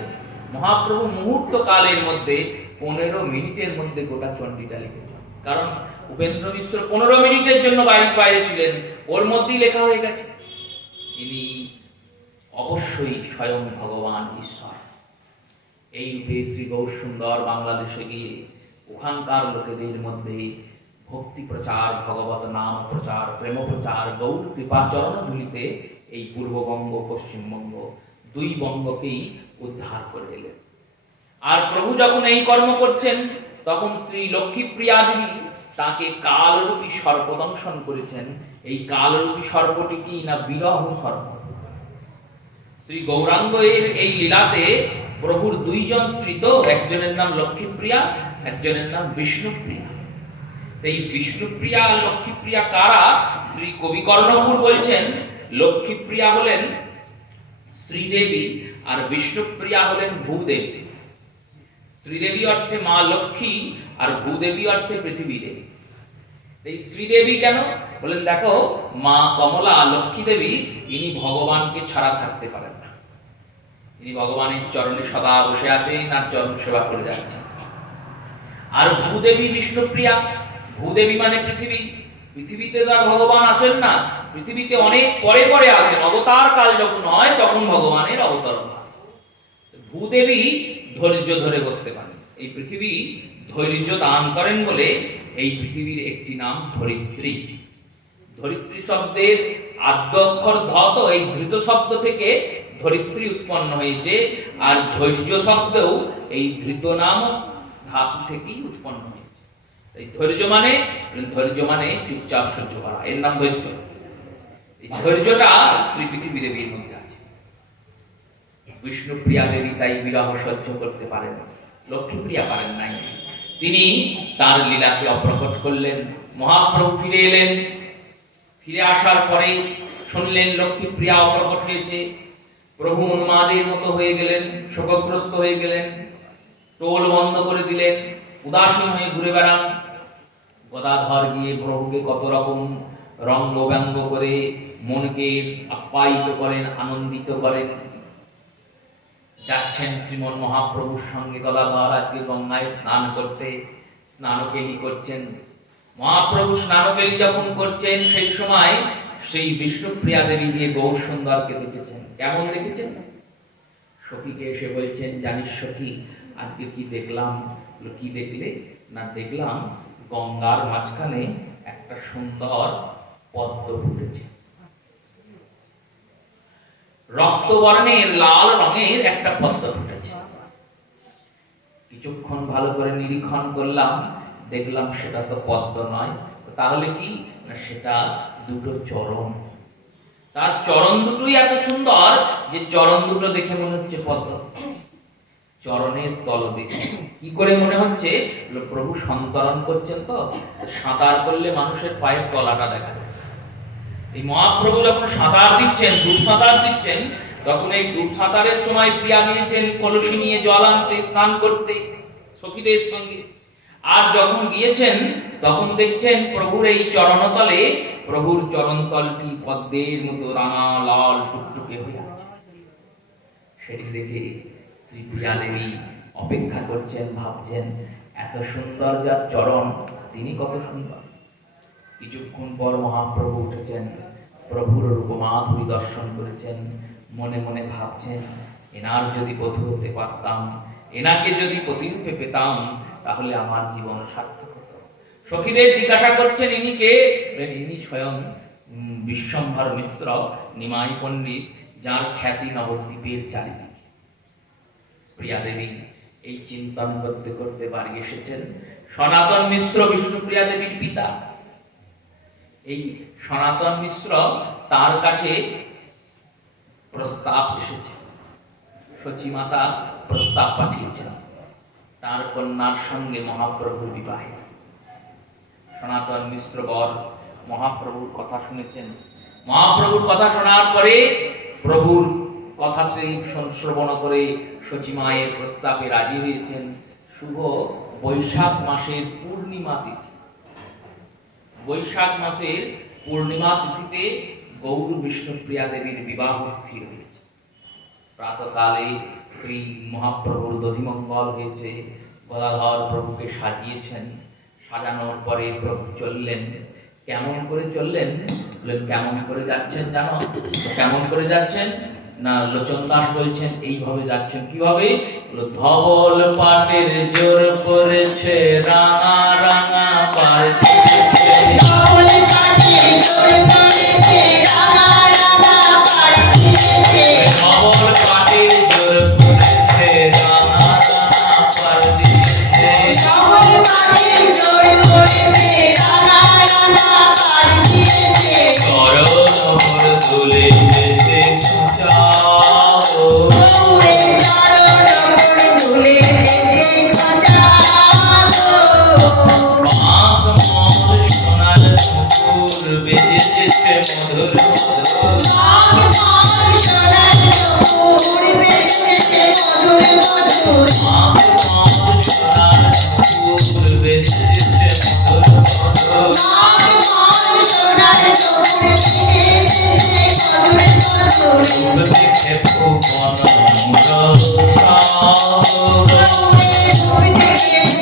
মহাপ্রভু মুহূর্ত কালের মধ্যে 15 মিনিটের মধ্যে গোটা চণ্ডীটা লিখেছেন। কারণ উপেন্দ্র মিশ্র 15 মিনিটের জন্য বাইরে ছিলেন, ওর মধ্যেই লেখা হয়ে গেছে। ইনি অবশ্যই স্বয়ং ভগবান ঈশ্বর। এই রূপে শ্রী গৌরসুন্দর বাংলাদেশে গিয়ে ওখানকার লোকেদের মধ্যে ভক্তি প্রচার, ভগবত নাম প্রচার, প্রেম প্রচার, গৌর কৃপাচরণ ধুলিতে এই পূর্ববঙ্গ পশ্চিমবঙ্গ 2 বঙ্গকেই উদ্ধার করে এলেন। আর প্রভু যখন এই কর্ম করছেন, তখন শ্রী লক্ষ্মীপ্রিয়া দেবী তাকে কালরূপী সর্প দংশন করেছেন। এই কালরূপী সর্পটি কি না বিরহ সর্প। শ্রী গৌরাঙ্গের এই লীলাতে প্রভুর 2 জন স্ত্রী, তো একজনের নাম লক্ষ্মীপ্রিয়া, একজনের নাম বিষ্ণুপ্রিয়া। এই বিষ্ণুপ্রিয়া আর লক্ষ্মীপ্রিয়া কারা? শ্রী কবি কর্ণপুর বলছেন লক্ষ্মীপ্রিয়া হলেন শ্রীদেবী আর বিষ্ণুপ্রিয়া হলেন ভূদেবী। শ্রীদেবী অর্থে মা লক্ষ্মী আর ভূদেবী অর্থে পৃথিবী দেবী। এই শ্রীদেবী কেন বলেন? দেখো, মা কমলা লক্ষ্মী দেবী ইনি ভগবানকে ছাড়া থাকতে পারেন না। ইনি ভগবানের চরণে সদা বসে আছেন আর চরণ সেবা করে যাচ্ছেন। আর ভূদেবী বিষ্ণুপ্রিয়া, ভূদেবী মানে পৃথিবী। পৃথিবীতে তো আর ভগবান আসেন না, পৃথিবীতে অনেক পরে পরে আসেন। অবতার কাল যখন হয়, তখন ভগবানের অবতরণ হয়। ভূদেবী ধৈর্য ধরে বসতে পারেন। এই পৃথিবী ধৈর্য দান করেন বলে এই পৃথিবীর একটি নাম ধরিত্রী। ধরিত্রী শব্দের আদ্য অক্ষর ধ, তো এই ধৃত শব্দ থেকে ধরিত্রী উৎপন্ন হয়েছে। আর ধৈর্য শব্দও এই ধৃত নাম ধাতু থেকেই উৎপন্ন হয়েছে। এই ধৈর্য মানে চুপচাপ সহ্য করা, এর নাম ধৈর্য। এই ধৈর্যটা শ্রী পৃথিবী দেবীর মধ্যে আছে। বিষ্ণুপ্রিয়া দেবী তাই বিরহ সহ্য করতে পারেন, লক্ষ্মীপ্রিয়া পারেন নাই। তিনি তার লীলাকে অপ্রকট করলেন। মহাপ্রভু ফিরে এলেন। ফিরে আসার পরে শুনলেন লক্ষ্মীপ্রিয়া অপ্রকট হয়েছে। প্রভু উন্মাদের মতো হয়ে গেলেন, শোকগ্রস্ত হয়ে গেলেন, টোল বন্ধ করে দিলেন, উদাসীন হয়ে ঘুরে বেড়ান। গদাধর গিয়ে প্রভুকে কত রকম রঙ্গ ব্যঙ্গ করে মনকে আপ্যায়িত করেন, আনন্দিত করেন। যাচ্ছেন শ্রীমন মহাপ্রভুর সঙ্গে গদাধর আজকে গঙ্গায় স্নান করতে, স্নানকেলি করছেন। মহাপ্রভু স্নানকেলি যখন করছেন, সেই সময় সেই বিষ্ণুপ্রিয়া দেবী গিয়ে গৌর সুন্দরকে দেখেছেন। কেমন দেখেছেন? সখীকে এসে বলছেন, জানিস সখী, আজকে কি দেখলাম? কি দেখলে? না, দেখলাম গঙ্গার মাঝখানে একটা সুন্দর পদ্ম ফুটেছে। রক্তবর্ণের লাল রঙের একটা পদ্ম ফুটেছে। কিছুক্ষণ ভালো করে নিরীক্ষণ করলাম, দেখলাম সেটা তো পদ্ম নয়। তাহলে কি? না, সেটা 2টো চরণ। তার চরণ দুটোই এত সুন্দর যে চরণ দুটো দেখে মনে হচ্ছে পদ্ম। চরণের তল দেখে কি করে মনে হচ্ছে? প্রভু সন্তরণ করছেন, তো সাঁতার করলে মানুষের পায়ের তলাটা দেখা যায়। এই মহাপ্রভু যখন সাঁতার দিচ্ছেন, ডুব সাঁতার দিচ্ছেন, তখন এই ডুব সাঁতারের সময় প্রিয়া গিয়েছেন কলসি নিয়ে জল আনতে, স্নান করতে সখীদের সঙ্গে। আর যখন গিয়েছেন, তখন দেখছেন প্রভুর এই চরণতলে, প্রভুর চরণতলটি পদ্মের মতো রাঙা লাল টুকটুকে হয়ে আছে। সেটি দেখে শ্রী প্রিয়া দেবী অপেক্ষা করছেন, ভাবছেন এত সুন্দর যার চরণ, তিনি কত সুন্দর। কিছুক্ষণ পর মহাপ্রভু উঠেছেন, প্রভুর রূপমাধুরী দর্শন করেছেন। মনে মনে ভাবছেন, এনার যদি বধূ হতে পারতাম, এনাকে যদি পতিরূপে পেতাম, তাহলে আমার জীবন সার্থক হতো। সখীদের জিজ্ঞাসা করছেন ইনি কে? ইনি স্বয়ং বিশ্বম্ভর মিশ্র, নিমাই পণ্ডিত, যার খ্যাতি নবদ্বীপের চারিদিকে। প্রিয়া দেবী এই চিন্তন করতে করতে বাড়ি এসেছেন সনাতন মিশ্র, বিষ্ণুপ্রিয়া দেবীর পিতা। এই সনাতন মিশ্র তার কাছে প্রস্তাব এসেছে, সচিমাতা প্রস্তাব পাঠিয়েছেন তার কন্যার সঙ্গে মহাপ্রভুর বিবাহে। সনাতন মিশ্র বর মহাপ্রভুর কথা শুনেছেন। মহাপ্রভুর কথা শোনার পরে প্রভুর কথা সেই শ্রবণ করে সচিমায়ের প্রস্তাবে রাজি হয়েছেন। শুভ বৈশাখ মাসের পূর্ণিমা তিথি, বৈশাখ মাসের পূর্ণিমা তিথিতে গৌর বিষ্ণুপ্রিয়া দেবীর বিবাহ স্থির হয়েছে। প্রাতকালে শ্রী মহাপ্রভুর দধিমঙ্গল হয়েছে, গদাধর প্রভুকে সাজিয়েছেন। সাজানোর পরে প্রভু চললেন। কেমন করে চললেন? কেমন করে যাচ্ছেন জানো? কেমন করে যাচ্ছেন না, লোচন দাস বলছেন এইভাবে যাচ্ছেন। কিভাবে? ধবল পাটের জোর পড়েছে, রাঙা রাঙা পার দিয়েছে, ধবল পাটের জোর পড়েছে, রাঙা রাঙা পার দিয়েছে, ধবল পাটের জোর পড়েছে, রাঙা রাঙা পার দিয়েছে, ধবল পাটের জোর পড়েছে, রাঙা রাঙা পার দিয়েছে, করো নগর তুলে যেতে খুঁচাও, ওরে চরণ নগর তুলে যেতে খুঁচাও, মাঘ মল সোনার নুপুর বেজেছে মধুর মধুর, মাঘ মল সোনার নুপুর বেজেছে মধুর মধুর, মাঘ মল সোনার নুপুর বেজেছে মধুর মধুর, মাঘ মল সোনার নুপুর বেজেছে মধুর মধুর, দেখে ভুবন মুরসাও, দেখে ভুবন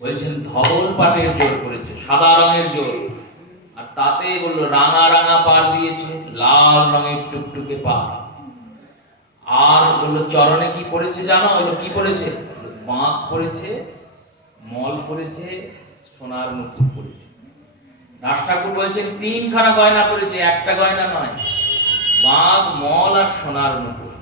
বলছেন ধবল পাটের জোর করেছে, সাদা রঙের জোর, আর তাতে বললো রাঙা রাঙা পার দিয়েছে, লাল রঙের টুকটুকে পার। আর বললো চরণে কি পড়েছে জানো? বললো কি পড়েছে? বাঁক পড়েছে, মল পড়েছে, সোনার নুপুর পড়েছে। দাস ঠাকুর বলছেন তিনখানা গয়না পড়েছে, একটা গয়না নয়। বাঁক, মল আর সোনার নুপুর।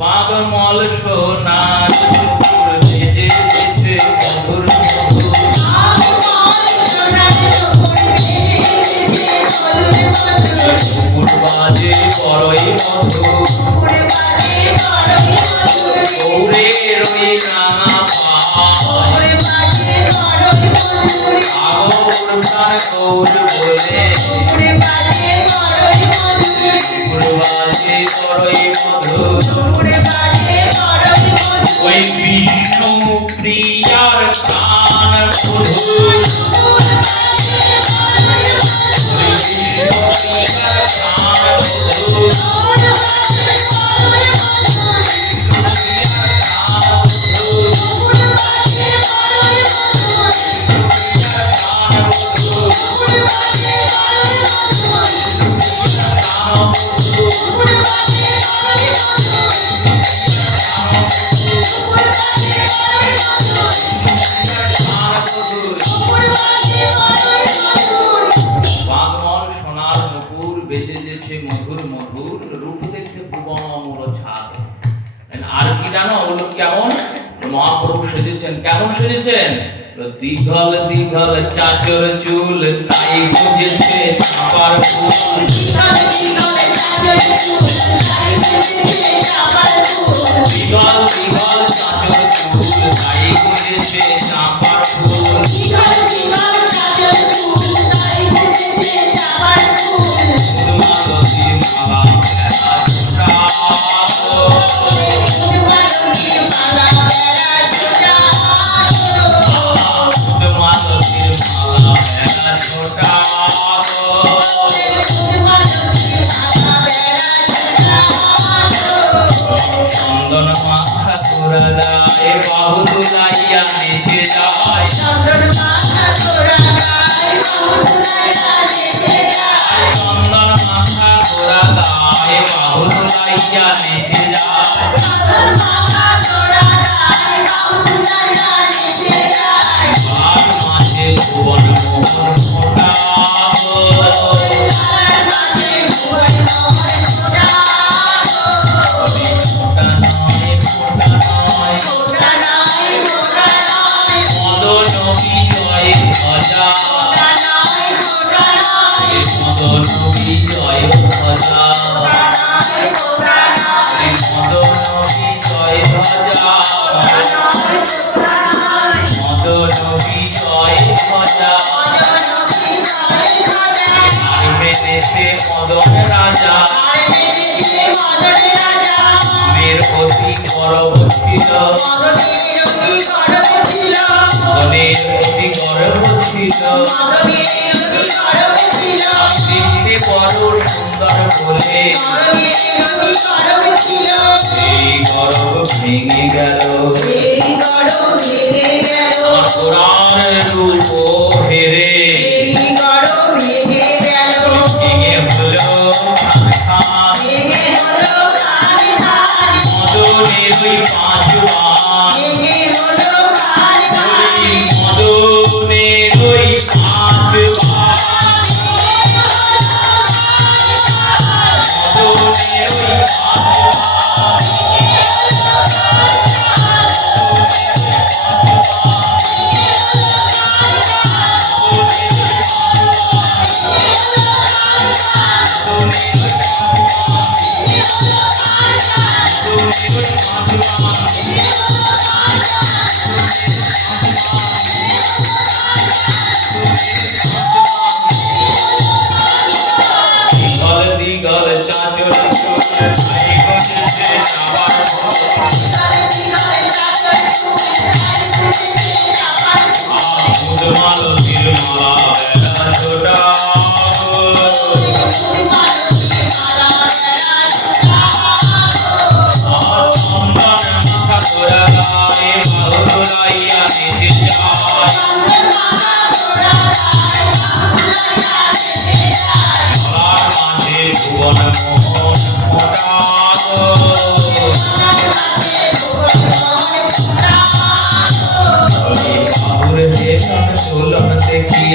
বাঁক মল সোনার নুপুর বেজেছে মধুর মধুর, বাঁক মল সোনার নুপুর বেজেছে মধুর মধুর, নুপুর বাজে বড়ই মধুর, নুপুর বাজে বড়ই মধুর, গৌরের ওই রাঙা পায়, গৌর বাজে বড়ই মধুর, আগমন গৌর বলে, গৌর বাজে বড়ই মধুর, নুপুর বাজে বড়ই মধুর, নুপুর বাজে বড়ই মধুর, ওই বিষ্ণুপ্রিয়ার গান মধুর, নুপুর বাজে বড়ই মধুর, ওই বিষ্ণুপ্রিয়ার গান মধুর, নুপুর বাজে বড়ই মধুর, বিষ্ণুপ্রিয়ার গান মধুর, নুপুর বাজে বড়ই মধুর, বিষ্ণুপ্রিয়ার গান মধুর, নুপুর বাজে বড়ই মধুর, বিষ্ণুপ্রিয়ার গান মধুর, নুপুর বাজে বড়ই মধুর, বাগমল সোনার নুপুর বেজেছে মধুর মধুর, রূপ দেখে ভুবন অমর ছাদ। আর কি জানো? ওগুলো কেমন? মহাপ্রভু সেজেছেন। কেমন সেজেছেন? দীঘল দীঘল চাচর চুল, তাই বুঝেছে চাঁপার ফুল, দীঘল দীঘল চাচর চুল, তাই বুঝেছে চাঁপার ফুল, দীঘল দীঘল চাচর চুল, তাই বুঝেছে চাঁপার ফুল, দীঘল দীঘল চাচর চুল, তাই বুঝেছে চাঁপার ফুল, ফুলমালতির মালা বেড়া ছোটাও, ফুলমালতির মালা বেড়া ছোটাও, ফুলমালতির মালা বেড়া ছোটাও, ফুলমালতির মালা বেড়া ছোটাও, চন্দন মাথা তোরা গায়ে বাহু দুলাইয়া নেচে যায়, চন্দন মাথা তোরা গায়ে বাহু দুলাইয়া নেচে যায়, চন্দন মাথা তোরা গায়ে বাহু দুলাইয়া নেচে যায়, চন্দন মাথা তোরা বিজয় ভজা মদন বিজয় ভজা মদন বিজয় ভজা মদন বিজয় ভজা মেরেছে মদন রাজা মের অতি গর্ব ছিল মদনের অতি গর্ব ছিল দেখতে বড় সুন্দর বলে সেই গর্ব ভেঙে গেল পুরাণ রূপ হেরে ভেঙে হলো মদনের ওই পাঁচ মদনের ওই পাঁচ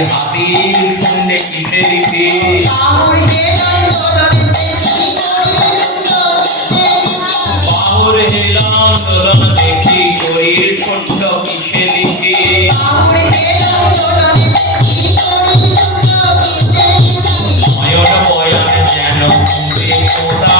হাতি শুনে কিসে লিখে বাহুর হেলাম দোলন দেখি শরীর ছোট্ট কিসে লিখে নয়ন বয়ন যেন পুরে খোদা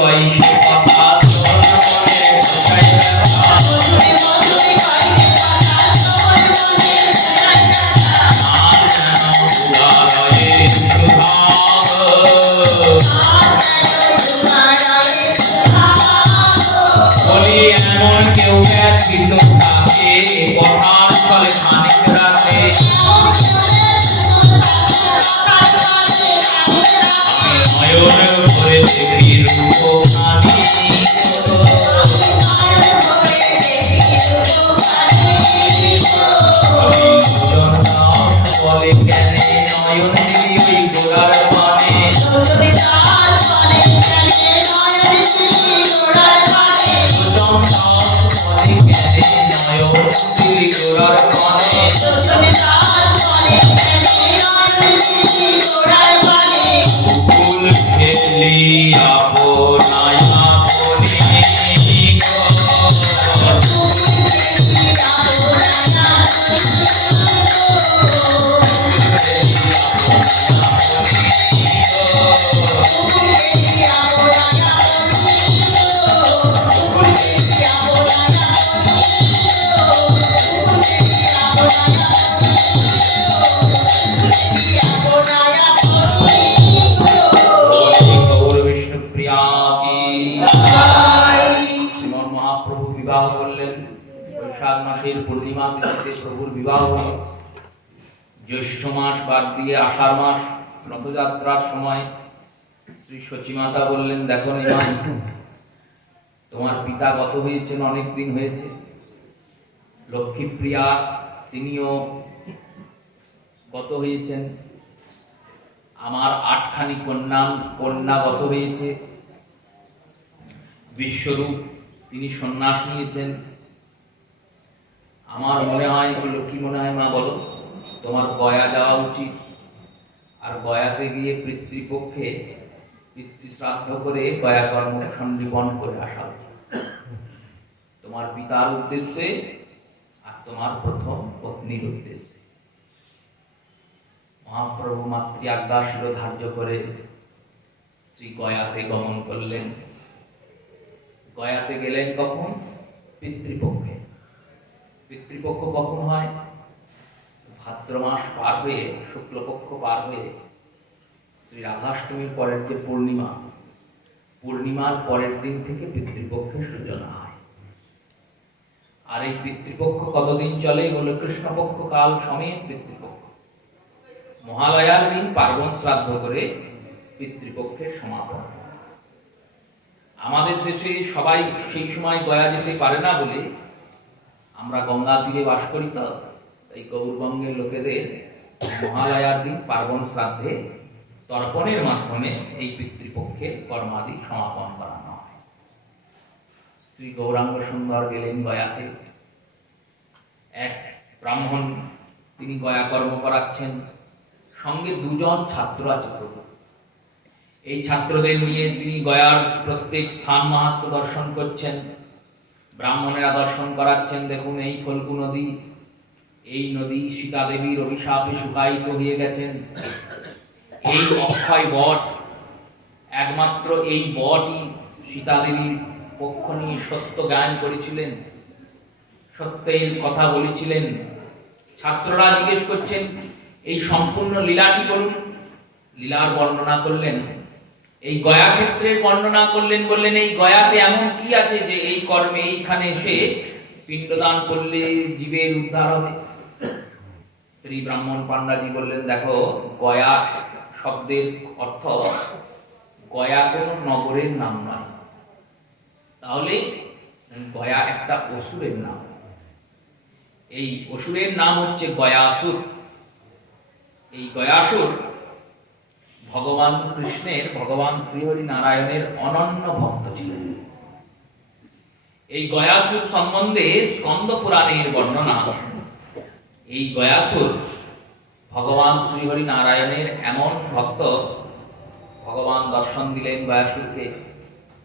Bye. বিবাহ করলেন। বৈশাখ মাসের পূর্ণিমা তিথিতে প্রভুর বিবাহ হল। জ্যৈষ্ঠ মাস বাদ দিয়ে আষাঢ় মাস রথযাত্রার সময় শ্রী সচিমাতা বললেন, দেখো নিমাই, তোমার পিতা গত হয়েছেন, অনেক দিন হয়েছে। লক্ষ্মীপ্রিয়া তিনিও গত হয়েছেন। আমার 8খানি কন্যা গত হয়েছে। বিশ্বরূপ তিনি সন্ন্যাস নিয়েছেন। আমার মনে হয়, কি মনে হয় মা বলো, তোমার গয়া যাওয়া উচিত। আর গয়াতে গিয়ে পিতৃপক্ষে পিতৃশ্রাদ্ধ করে গয়া কর্ম সন্দীপন করে আসা উচিত, তোমার পিতার উদ্দেশ্যে আর তোমার প্রথম পত্নীর উদ্দেশ্যে। মহাপ্রভু মাতৃ আজ্ঞা শিরোধার্য করে শ্রী গয়াতে গমন করলেন। গয়াতে গেলেন কখন? পিতৃপক্ষে। পিতৃপক্ষ কখন হয়? ভাদ্র মাস পার হয়ে, শুক্লপক্ষ পার হয়ে শ্রী রাধাষ্টমীর পরের যে পূর্ণিমা, পূর্ণিমার পরের দিন থেকে পিতৃপক্ষের সূচনা হয়। আর এই পিতৃপক্ষ কতদিন চলে? বলে কৃষ্ণপক্ষ কাল সমেত পিতৃপক্ষ। মহালয়ার দিন পার্বণ শ্রাদ্ধ করে পিতৃপক্ষের সমাপন। আমাদের দেশে সবাই সেই সময় গয়া যেতে পারে না বলে আমরা গঙ্গা তীরে বাস করি, তো এই গৌরবঙ্গের লোকেদের মহালয়ার দিন পার্বণ শ্রাদ্ধে তর্পণের মাধ্যমে এই পিতৃপক্ষের কর্মাদি সমাপন করানো হয়। শ্রী গৌরাঙ্গ সুন্দর গেলেন গয়াতে। এক ব্রাহ্মণ তিনি গয়া কর্ম করাচ্ছেন, সঙ্গে 2জন ছাত্র আছে প্রভু। এই ছাত্রদের নিয়ে তিনি গয়ার প্রত্যেক স্থান মাহাত্ম্য দর্শন করছেন। ব্রাহ্মণেরা দর্শন করাচ্ছেন, দেখুন এই ফল্গু নদী, এই নদী সীতা দেবীর অভিশাপে শুকায়িত হয়ে গেছেন। এই অক্ষয় বট, একমাত্র এই বটই সীতা দেবীর পক্ষ নিয়ে সত্য জ্ঞান করেছিলেন, সত্যের কথা বলেছিলেন। ছাত্ররা জিজ্ঞেস করছেন, এই সম্পূর্ণ লীলাটি বলুন। লীলার বর্ণনা করলেন, এই গয়া ক্ষেত্রের বর্ণনা করলেন। বললেন, এই গয়াতে এমন কি আছে যে এই কর্মে এইখানে এসে পিণ্ডদান করলে জীবের উদ্ধার হবে? শ্রী ব্রাহ্মণ পান্ডাজি বললেন, দেখো, গয়া শব্দের অর্থ, গয়া কোনো নগরের নাম নয়, তাহলে গয়া একটা অসুরের নাম। এই অসুরের নাম হচ্ছে গয়াসুর। এই গয়াসুর ভগবান কৃষ্ণের, ভগবান শ্রীহরি নারায়ণের অনন্য ভক্ত ছিলেন। এই গয়াসুর সম্বন্ধে স্কন্দ পুরাণের বর্ণনা। এই গয়াসুর ভগবান শ্রীহরি নারায়ণের এমন ভক্ত, ভগবান দর্শন দিলেন গয়াসুরকে,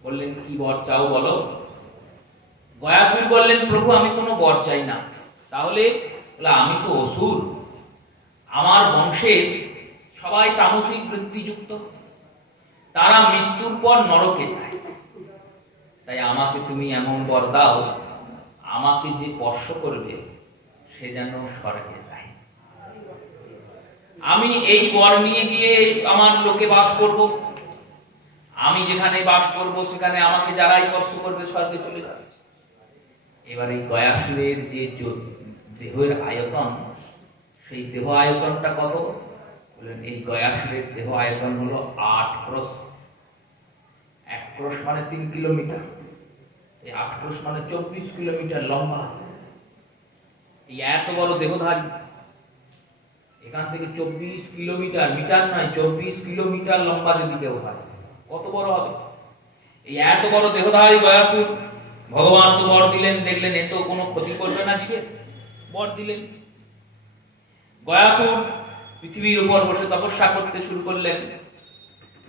বললেন, কি বর চাও বলো? গয়াসুর বললেন, প্রভু আমি কোনো বর চাই না। তাহলে? আমি তো অসুর, আমার বংশের সবাই তামসিক বৃত্তিযুক্ত, তারা মৃত্যুর পর নরকে যায়, তাই আমাকে তুমি এমন বর দাও, আমাকে যে স্পর্শ করবে সে যেন স্বর্গে যায়। আমি এই বর নিয়ে গিয়ে আমার লোকে বাস করব, আমি যেখানে বাস করব সেখানে আমাকে যারাই স্পর্শ করবে স্বর্গে চলে যাবে। এবার এই গয়াসুরের যে দেহের আয়তন, সেই দেহ আয়তনটা কত? বললেন, এই গয়াসুরের দেহ আয়তন হলো 8 ক্রোশ। 1 ক্রোশ মানে 3 কিলোমিটার, এই 8 ক্রোশ মানে 24 কিলোমিটার লম্বা। এই এত বড় দেহধারী, এখান থেকে 24 কিলোমিটার, মিটার নয়, 24 কিলোমিটার লম্বা যদি কেউ হয়, কত বড় হবে? এই এত বড় দেহধারী গয়াসুর, ভগবান তো বর দিলেন, দেখলেন এ তো কোনো ক্ষতি করবে না জীবে, বর দিলেন। গয়াসুর পৃথিবীর উপর বসে তপস্যা করতে শুরু করলেন।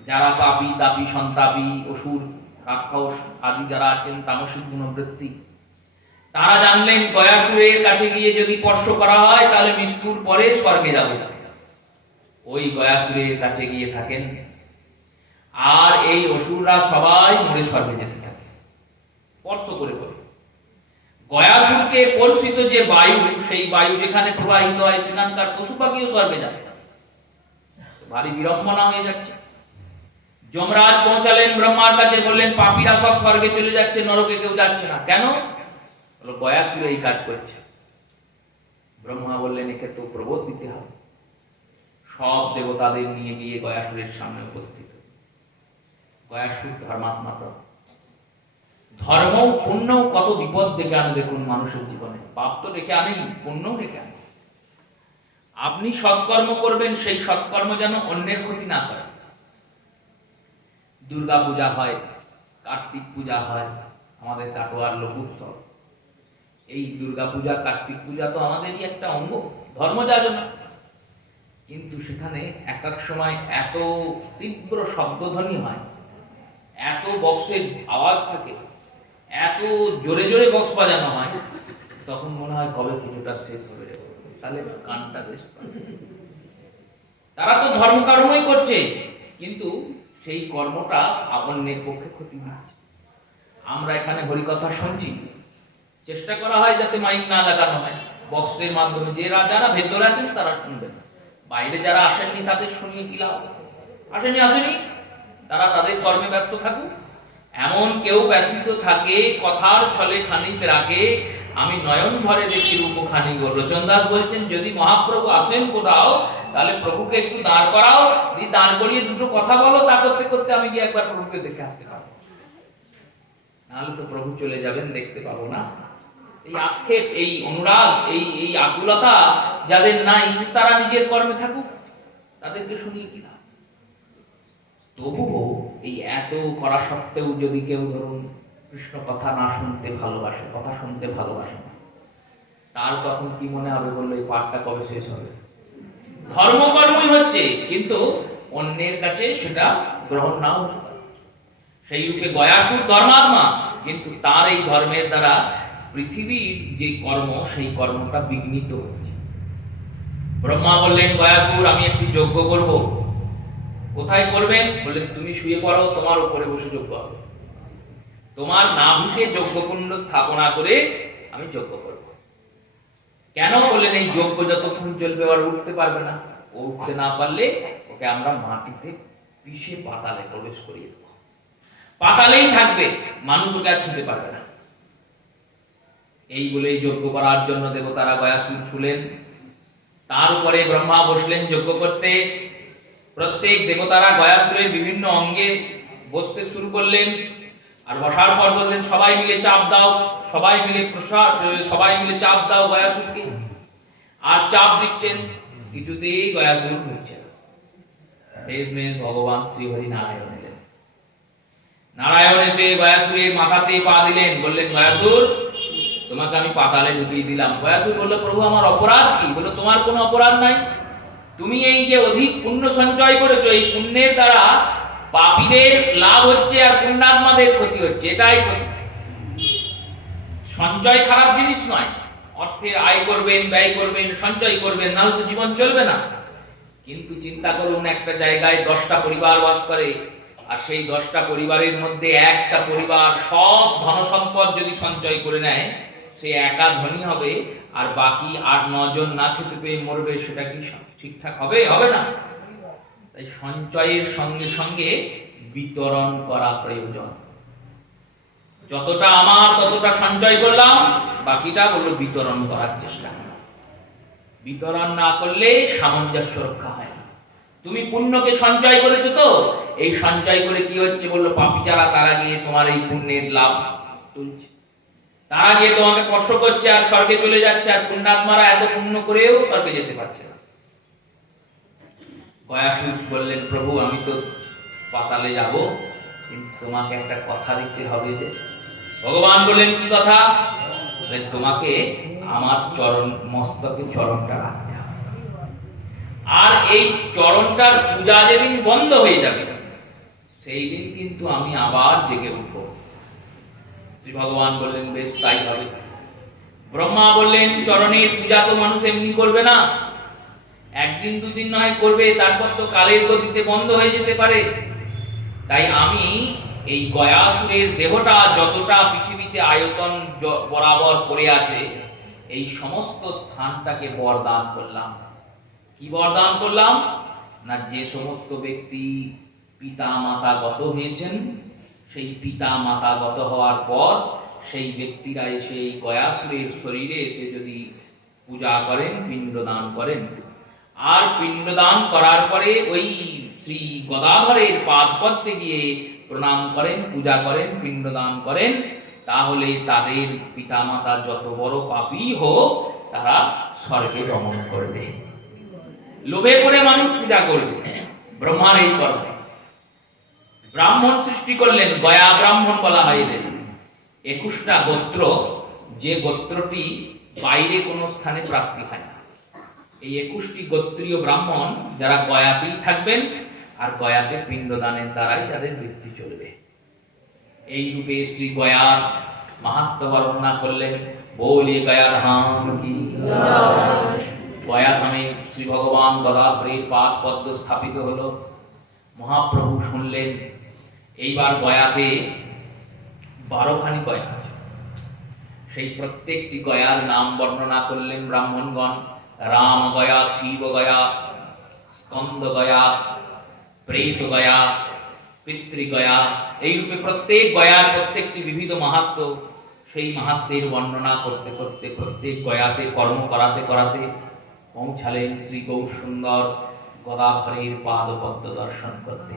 যারা পাপী, তাপী, সন্তাপী, অসুর, রাক্ষস আদি যারা আছেন তামসিক গুণবৃত্তি, তারা জানলেন গয়াসুরের কাছে গিয়ে যদি স্পর্শ করা হয় তাহলে মৃত্যুর পরে স্বর্গে যাব। ওই গয়াসুরের কাছে গিয়ে থাকেন, আর এই অসুররা সবাই মরে স্বর্গে যেতে থাকে স্পর্শ করে করে। গয়াসুরকে পরিচিত যে বায়ু, সেই বায়ু যেখানে প্রবাহিত হয় সেখানকার পশু পাখিও স্বর্গে যায়। ভারী বিড়ম্বনা হয়ে যাচ্ছে। যমরাজ পৌঁছালেন ব্রহ্মার কাছে, বললেন পাপীরা সব স্বর্গে চলে যাচ্ছে, নরকে কেউ যাচ্ছে না। কেন? বলল গয়াসুর এই কাজ করছে। ব্রহ্মা বললেন একে তো প্রবোধ দিতে হবে। সব দেবতাদের নিয়ে গিয়ে গয়াসুরের সামনে উপস্থিত। গয়াসুর ধর্মাত্মা তো, ধর্ম পুণ্য কত বিপদ ডেকে আনে দেখুন মানুষের জীবনে। পাপ তো ডেকে আনেই, পুণ্য ডেকে আনে। আপনি সৎকর্ম করবেন, সেই সৎকর্ম যেন অন্যের ক্ষতি না করে। দুর্গা পূজা হয়, কার্তিক পূজা হয়, আমাদের কাটোয়ার লোক উৎসব। এই দুর্গা পূজা কার্তিক পূজা তো আমাদেরই একটা অঙ্গ, ধর্ম যাজনা। কিন্তু সেখানে এক এক সময় এত তীব্র শব্দধ্বনি হয়, এত বক্সের আওয়াজ থাকে, এত জোরে জোরে বক্স বাজানো হয়, তখন মনে হয় কবে পুজোটা শেষ হবে, তাহলে কানটা রেস্ট পাবে। তারা তো ধর্মকর্মই করছে, কিন্তু সেই কর্মটা অন্যের পক্ষে ক্ষতি হচ্ছে। আমরা এখানে হরিকথা শুনছি, চেষ্টা করা হয় যাতে মাইক না লাগানো হয়, বক্সের মাধ্যমে যারা ভেতরে আছেন তারা শুনবেন, বাইরে যারা আসেননি তাদের শুনিয়ে কি লাভ? আসেনি, তারা তাদের কর্মে ব্যস্ত থাকুক। এমন কেউ ব্যথিত থাকে কথার ছলে খানিক রাগে, আমি নয়ন ভরে দেখি রূপ খানিক। লোচন দাস বলছেন যদি মহাপ্রভু আসেন কোথাও, তাহলে প্রভুকে একটু দাঁড় করাও, দাঁড় করিয়ে দুটো কথা বলো, তা করতে করতে আমি গিয়ে একবার প্রভুকে দেখে আসতে পারবো। নাহলে তো প্রভু চলে যাবেন, দেখতে পাবো না। এই আক্ষেপ, এই অনুরাগ, এই আকুলতা যাদের নাই, তারা নিজের কর্মে থাকুক, তাদেরকে শুনিয়ে কি লাভ? তবুও এই এত করা সত্ত্বেও যদি কেউ ধরুন কৃষ্ণ কথা না শুনতে ভালোবাসে, কথা শুনতে ভালোবাসে না, তার তখন কি মনে হবে বললো এই পাঠটা কবে শেষ হবে? ধর্মকর্মই হচ্ছে, কিন্তু অন্যের কাছে সেটা গ্রহণ নাও হতে পারে। সেই রূপে গয়াসুর ধর্মাত্মা, কিন্তু তার এই ধর্মের দ্বারা পৃথিবীর যে কর্ম, সেই কর্মটা বিঘ্নিত হচ্ছে। ব্রহ্মা বললেন গয়াসুর আমি একটি যজ্ঞ করব। কোথায় করবেন? বললেন তুমি শুয়ে পড়ো, তোমার উপরে বসে যজ্ঞ হবে। তোমার নাভিতে যজ্ঞকুণ্ড স্থাপনা করে আমি যজ্ঞ করব। কেন? বললেন এই যজ্ঞ যতক্ষণ চলবে আর উঠতে পারবে না, ও উঠতে না পারলে ওকে আমরা মাটিতে পিষে পাতালে প্রবেশ করিয়ে দেব, পাতালেই থাকবে, মানুষ ওকে আর ছুঁতে পারবে না। এই বলেই যজ্ঞ করার জন্য দেবতারা গয়াসুর শুলেন। তার উপরে ব্রহ্মা বসলেন যজ্ঞ করতে। প্রত্যেক দেবতারা গয়াসুরের বিভিন্ন অঙ্গে বসতে শুরু করলেন। আর বসার পর বললেন সবাই মিলে চাপ দাও, সবাই মিলে চাপ দাও গয়াসুরকে। আর চাপ দিচ্ছেন, কিছুতেই গয়াসুর ঘুরছে না। শেষমেশ ভগবান শ্রীহরি নারায়ণ এলেন। নারায়ণ এসে গয়াসুরের মাথাতে পা দিলেন, বললেন গয়াসুর তোমাকে আমি পাতালে ঢুকিয়ে দিলাম। গয়াসুর বলল প্রভু আমার অপরাধ কি? বলল তোমার কোনো অপরাধ নাই। তুমি এই যে অধিক পুণ্য সঞ্চয় করেছো, এই পুণ্যের দ্বারা পাপীদের লাভ হচ্ছে আর পুণ্যাত্মাদের ক্ষতি হচ্ছে, এটাই ক্ষতি। সঞ্চয় খারাপ জিনিস নয়, অর্থের আয় করবেন, ব্যয় করবেন, সঞ্চয় করবেন, নাহলে তো জীবন চলবে না। কিন্তু চিন্তা করুন একটা জায়গায় 10টা পরিবার বাস করে, আর সেই 10টা পরিবারের মধ্যে একটা পরিবার সব ধনসম্পদ যদি সঞ্চয় করে নেয়, সে একা ধনী হবে, আর বাকি 8-9 জন না খেতে পেয়ে মরবে, সেটা কি ঠিকঠাক হবে? হবে না। তাই সঞ্চয়ের সঙ্গে সঙ্গে বিতরণ করা প্রয়োজন। যতটা আমার ততটা সঞ্চয় করলাম, বাকিটা বললো বিতরণ করার চেষ্টা করলাম। বিতরণ না করলে সামঞ্জস্য রক্ষা হয় না। তুমি পুণ্যকে সঞ্চয় করেছো, তো এই সঞ্চয় করে কি হচ্ছে বললো, পাপী যারা তারা গিয়ে তোমার এই পুণ্যের লাভ তুলছে, তারা গিয়ে তোমাকে কষ্ট করছে আর স্বর্গে চলে যাচ্ছে, আর পুণ্যাত্মারা এত পুণ্য করেও স্বর্গে যেতে পারছে না। গয়াসুর বললেন প্রভু আমি তো পাতালে যাব, কিন্তু তোমাকে একটা কথা দিতে হবে। যে ভগবান বললেন কি কথা? তোমাকে আমার চরণ মস্তকে চরণটা রাখতে হবে, আর এই চরণটার পূজা যেদিন বন্ধ হয়ে যাবে সেই দিন কিন্তু আমি আবার জেগে উঠব। শ্রী ভগবান বললেন বেশ তাই হবে। ব্রহ্মা বললেন চরণের পূজা তো মানুষ এমনি করবে না, একদিন দুদিন নয় করবে, তারপর তো কালের গতিতে বন্ধ হয়ে যেতে পারে। তাই আমি এই গয়াসুরের দেহটা যতটা পৃথিবীতে আয়তন বরাবর পড়ে আছে, এই সমস্ত স্থানটাকে বরদান করলাম। কি বরদান করলাম? না যে সমস্ত ব্যক্তি পিতা মাতা গত হয়েছেন, সেই পিতা মাতা গত হওয়ার পর সেই ব্যক্তিরা এসে এই গয়াসুরের শরীরে এসে যদি পূজা করেন, পিণ্ডদান করেন, আর পিণ্ডদান করার পরে ওই শ্রী গদাধরের পাদপদ্মে গিয়ে প্রণাম করেন, পূজা করেন, পিণ্ডদান করেন, তাহলে তাদের পিতামাতা যত বড় পাপী হোক তারা স্বর্গে গমন করবে। লোভে পড়ে মানুষ পূজা করবে, ব্রহ্মার এই কর্মে ব্রাহ্মণ সৃষ্টি করলেন, গয়া ব্রাহ্মণ বলা হয় এদের। 21টা গোত্র, যে গোত্রটি বাইরে কোনো স্থানে প্রাপ্তি হয় না। এই 21টি গোত্রীয় ব্রাহ্মণ যারা গয়াতেই থাকবেন, আর গয়াতে পিণ্ডদানের দ্বারাই তাদের বৃদ্ধি চলবে। এই রূপে শ্রী গয়ার মাহাত্ম্য বর্ণনা করলেন। বলি গয়া ধাম কি জয়। গয়া ধামে শ্রী ভগবান গদাধরের পাদ পদ্ম স্থাপিত হলো। মহাপ্রভু শুনলেন। এইবার গয়াতে 12খানি গয়া আছে, সেই প্রত্যেকটি গয়ার নাম বর্ণনা করলেন ব্রাহ্মণগণ। রাম গয়া, শিব গয়া, স্কন্দ গয়া, প্রেত গয়া, পিতৃগয়া, এইরূপে প্রত্যেক গয়ার প্রত্যেকটি বিবিধ মাহাত্ম্য, সেই মাহাত্ম্যের বর্ণনা করতে করতে প্রত্যেক গয়াতে কর্ম করাতে করাতে পৌঁছালেন শ্রী গৌর সুন্দর গদাধরের পাদপদ্ম দর্শন করতে।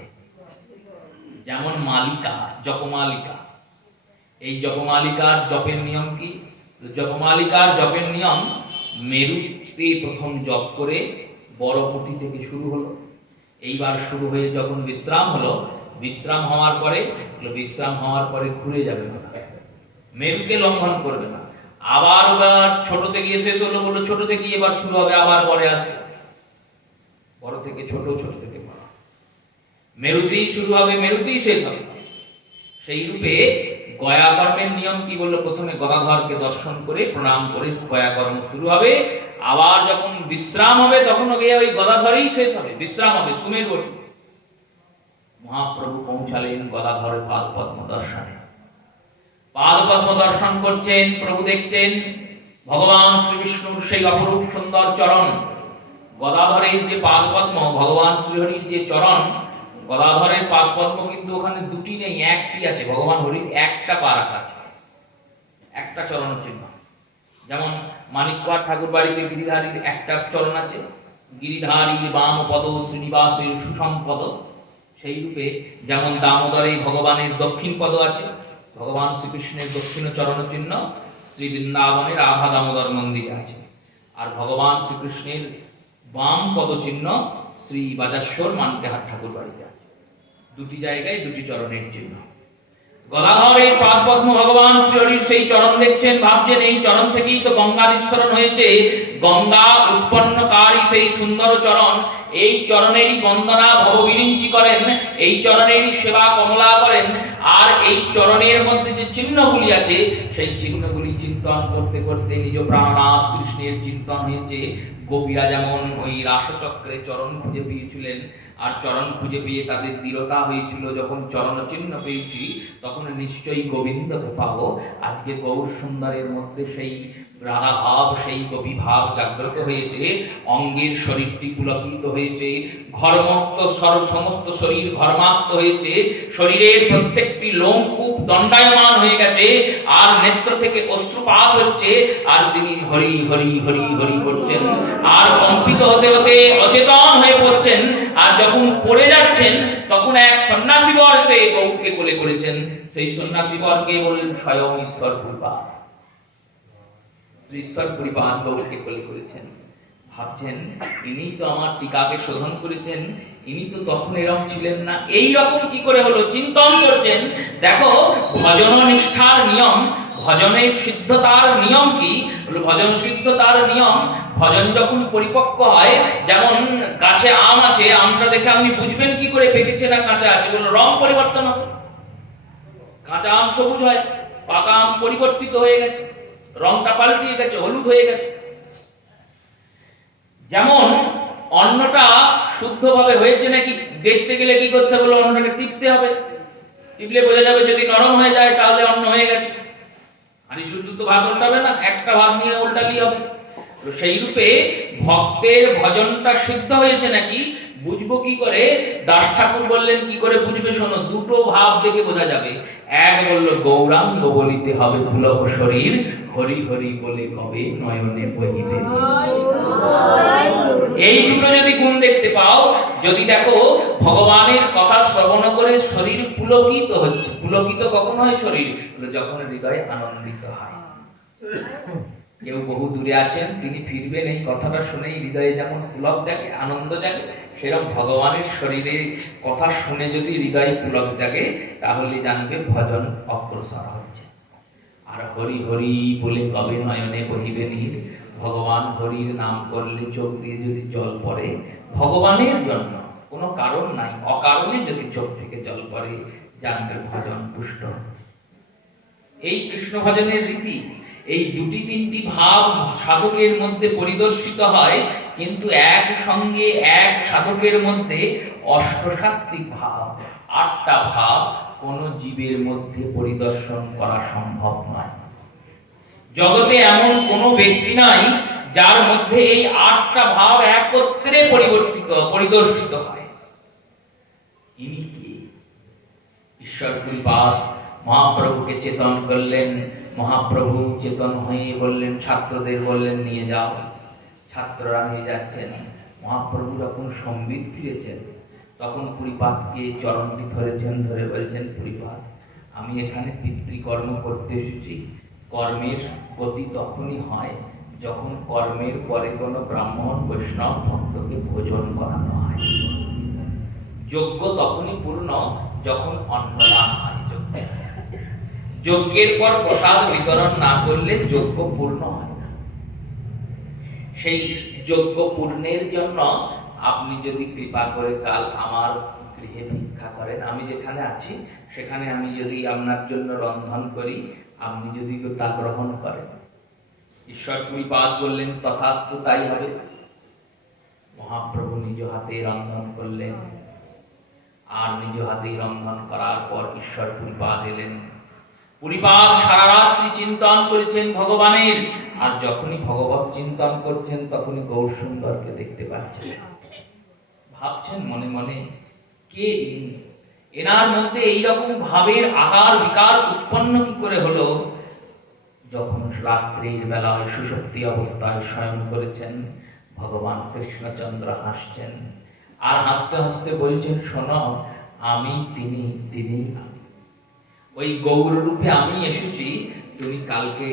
যেমন মালিকা, জপমালিকা, এই জপমালিকার জপের নিয়ম কি? জপমালিকার জপের নিয়ম মেরুতে প্রথম জপ করে বড় পুঁথি থেকে শুরু হলো। এইবার শুরু হয়ে যখন বিশ্রাম হলো, বিশ্রাম হওয়ার পরে ঘুরে যাবে না, মেরুকে লঙ্ঘন করবে না। আবার ছোট থেকে শেষ হলো, বললো ছোট থেকে এবার শুরু হবে, আবার পরে আসবে, বড় থেকে ছোট, ছোট থেকে বড়, মেরুতেই শুরু হবে, মেরুতেই শেষ হবে। সেই রূপে গয়া কর্মের নিয়ম কি বললো? প্রথমে গদাধরকে দর্শন করে প্রণাম করে গয়া কর্ম শুরু হবে, আবার যখন বিশ্রাম হবে তখন গিয়ে ওই গদাধরেই শেষ হবে, বিশ্রাম হবে সুমেরুবতী। মহাপ্রভু পৌঁছালেন গদাধরের পাদপদ্ম দর্শনে। পাদপদ্ম দর্শন করছেন, প্রভু দেখছেন ভগবান শ্রীবিষ্ণুর সেই অপরূপ সুন্দর চরণ। গদাধরের যে পাদপদ্ম, ভগবান শ্রীহরির যে চরণ, গদাধরের পাদপদ্ম কিন্তু ওখানে দুটি নেই, একটি আছে। ভগবান হরির একটা পা রাখা আছে, একটা চরণ চিহ্ন। যেমন মানিকপাড় ঠাকুর বাড়িতে গিরিধারীর একটা চরণ আছে, গিরিধারীর বাম পদ শ্রীনিবাসের সুষম পদ। সেই রূপে যেমন দামোদরে ভগবানের দক্ষিণ পদ আছে, ভগবান শ্রীকৃষ্ণের দক্ষিণ চরণ চিহ্ন শ্রী বৃন্দাবনের আভা দামোদর মন্দিরে আছে, আর ভগবান শ্রীকৃষ্ণের বাম পদ চিহ্ন শ্রী বাজাশ্বর মানতেহাট ঠাকুর বাড়িতে আছে। দুটি জায়গায় দুটি চরণের চিহ্ন। গদাধরের পাদপদ্ম ভগবান শ্রীহরির সেই চরণ দেখছেন, ভাবছেন এই চরণ থেকেই তো গঙ্গা নিঃসরণ হয়েছে, গঙ্গা উৎপন্নকারী সেই সুন্দর চরণ, এই চরণেরই বন্দনা ভববিরিঞ্চি করেন, এই চরণেরই সেবা কমলা করেন। আর এই চরণের মধ্যে যে চিহ্নগুলি আছে, সেই চিহ্নগুলি চিন্তন করতে করতে নিজ প্রাণনাথ কৃষ্ণের চিন্তন হয়েছে। গোপীরা যেমন ওই রাসচক্রে চরণ খুঁজে পেয়েছিলেন, আর চরণ খুঁজে পেয়ে তাদের দৃঢ়তা হয়েছিল, যখন চরণ চিহ্ন পেয়েছি তখন নিশ্চয়ই গোবিন্দকে পাবো। আজকে গৌর সুন্দরের মধ্যে সেই রাধা ভাব, সেই গোপী ভাব জাগ্রত হয়েছে, অঙ্গের শরীরটি পুলকিত হয়েছে, ঘর্মক্ত সমস্ত শরীর ঘর্মাক্ত হয়েছে, শরীরের প্রত্যেকটি লোমকূপ দণ্ডায়মান হয়ে গেছে, আর নেত্র থেকে অশ্রুপাত হচ্ছে, আর তিনি হরি হরি হরি হরি করছেন, আর কম্পিত হতে হতে অচেতন হয়ে পড়ছেন। আর যখন পড়ে যাচ্ছেন তখন এক সন্ন্যাসী বর এসে গৌরকে কোলে করেছেন। সেই সন্ন্যাসী বরকে বললেন স্বয়ং ঈশ্বর পরিপাত, শ্রী ঈশ্বর পরিপাত গৌরকে কোলে করেছেন। ভাবছেন ইনি তো আমার টিকাকে শোধন করেছেন, ইনি তো তখন এরকম ছিলেন না, এই রকম কি করে হলো চিন্তন করছেন। দেখো ভজন নিষ্ঠার নিয়ম, ভজনের সিদ্ধতার নিয়ম কি? ভজন সিদ্ধতার নিয়ম, ভজন যখন পরিপক্ক হয়, যেমন গাছে আম আছে, আমটা দেখে আপনি বুঝবেন কি করে পেকেছে না কাঁচা আছে? বললো রং পরিবর্তন হবে, কাঁচা আম সবুজ হয়, পাকা আম পরিবর্তিত হয়ে গেছে, রংটা পাল্টিয়ে গেছে, হলুদ হয়ে গেছে। যেমন অন্নটা শুদ্ধভাবে হয়েছে নাকি দেখতে গেলে কি করতে হবে? অন্নটাকে টিপতে হবে, টিপলে বোঝা যাবে। যদি নরম হয়ে যায় তাহলে অন্ন হয়ে গেছে। আর শুধু তো ভাত উল্টাবে না, একটা ভাত নিয়ে উল্টালেই হবে। তো সেই রূপে ভক্তের ভজনটা সিদ্ধ হয়েছে নাকি বুঝবো কি করে? দাস ঠাকুর বললেন কি করে বুঝবে শোনো, দুটো ভাব দেখে বোঝা যাবে। এক বলল গৌরাঙ্গ বলিতে হবে পুলক শরীর, হরি হরি বলে কবে নয়নে বহিবে। এই দুটো যদি গুণ দেখতে পাও, যদি দেখো ভগবানের কথা শ্রবণ করে শরীর পুলকিত হচ্ছে। পুলকিত কখন হয় শরীর? যখন হৃদয় আনন্দিত হয়। কেউ বহু দূরে আছেন, তিনি ফিরবেন, এই কথাটা শুনেই হৃদয়ে যেমন পুলক জাগে, আনন্দ জাগে, সেরকম ভগবানের শরীরে কথা শুনে যদি হৃদয় পুলক জাগে, তাহলে জানবে ভজন অগ্রসর হচ্ছে। আর হরি হরি বলে কবে নয়নে বহিবে নীর, ভগবান হরির নাম করলে চোখ দিয়ে যদি জল পড়ে, ভগবানের জন্য কোনো কারণ নাই, অকারণে যদি চোখ থেকে জল পড়ে, জানবে ভজন পুষ্ট। এই কৃষ্ণ ভজনের রীতি, এই দুটি তিনটি ভাব সাধকের মধ্যে পরিদর্শিত হয়, কিন্তু এক সঙ্গে এক সাধকের মধ্যে অষ্টসাত্ত্বিক ভাব, 8টা ভাব কোন জীবের মধ্যে পরিদর্শন করা সম্ভব নয়। জগতে এমন কোন ব্যক্তি নাই যার মধ্যে এই 8টা ভাব একত্রে পরিদর্শিত হয়। ইনি কি? ঈশ্বর কৃপাত মহাপ্রভুকে চেতন করলেন। মহাপ্রভু চেতন হয়ে বললেন, ছাত্রদের বললেন নিয়ে যাও। ছাত্ররা নিয়ে যাচ্ছেন। মহাপ্রভু যখন সম্বিত ফিরেছেন, তখন পুরীপাতকে চরণটি ধরেছেন, ধরে বলছেন, পুরীপাত, আমি এখানে পিতৃকর্ম করতে এসেছি। কর্মের গতি তখনই হয় যখন কর্মের পরে কোনো ব্রাহ্মণ বৈষ্ণব ভক্তকে ভোজন করানো হয়। যজ্ঞ তখনই পূর্ণ যখন অন্নদান হয়। যজ্ঞের পর প্রসাদ বিতরণ না করলে যজ্ঞ পূর্ণ হয় না। সেই যজ্ঞ পূর্ণের জন্য আপনি যদি কৃপা করে কাল আমার গৃহে ভিক্ষা করেন, আমি যেখানে আছি সেখানে আমি যদি আপনার জন্য রন্ধন করি, আপনি যদি তা গ্রহণ করেন। ঈশ্বর কৃপাত বললেন, তথাস্তু, তাই হবে। মহাপ্রভু নিজ হাতে রন্ধন করলেন, আর নিজ হাতেই রন্ধন করার পর ঈশ্বর কৃপাত এলেন। পুরীপাত সারা রাত্রি চিন্তন করেছেন ভগবানের, আর যখনই ভগবত চিন্তন করছেন তখনই গৌর সুন্দরকে দেখতে পাচ্ছেন। ভাবছেন মনে মনে, কে এনার মধ্যে এইরকম ভাবের আকার বিকার উৎপন্ন কি করে হলো? যখন রাত্রির বেলায় সুষুপ্তি অবস্থায় শয়ন করেছেন, ভগবান কৃষ্ণচন্দ্র হাসছেন, আর হাসতে হাসতে বলছেন, শোনো, আমি তিনি, তিনি আমি। ওই গৌর রূপে আমি এসেছি, তুমি কালকে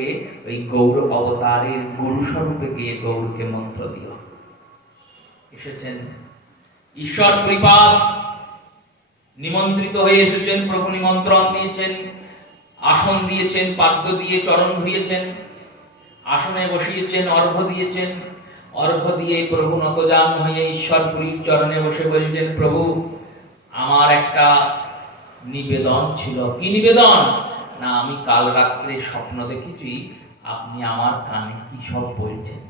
ওই গৌর অবতারের গুরু স্বরূপে গিয়ে গৌরকে মন্ত্র দিও। এসেছেন ঈশ্বর কৃপাত, নিমন্ত্রিত হয়ে এসেছেন। প্রভু নিমন্ত্রণ দিয়েছেন, আসন দিয়েছেন, পাদ্য দিয়ে চরণ ধুয়েছেন, আসনে বসিয়েছেন, অর্ঘ্য দিয়েছেন। অর্ঘ্য দিয়ে প্রভু নতজান হয়ে ঈশ্বরপুরীর চরণে বসে বলছেন, প্রভু, আমার একটা নিবেদন ছিল। কি নিবেদন? না, আমি কাল রাত্রে স্বপ্ন দেখেছি, আপনি আমার কানে কি সব বলছেন।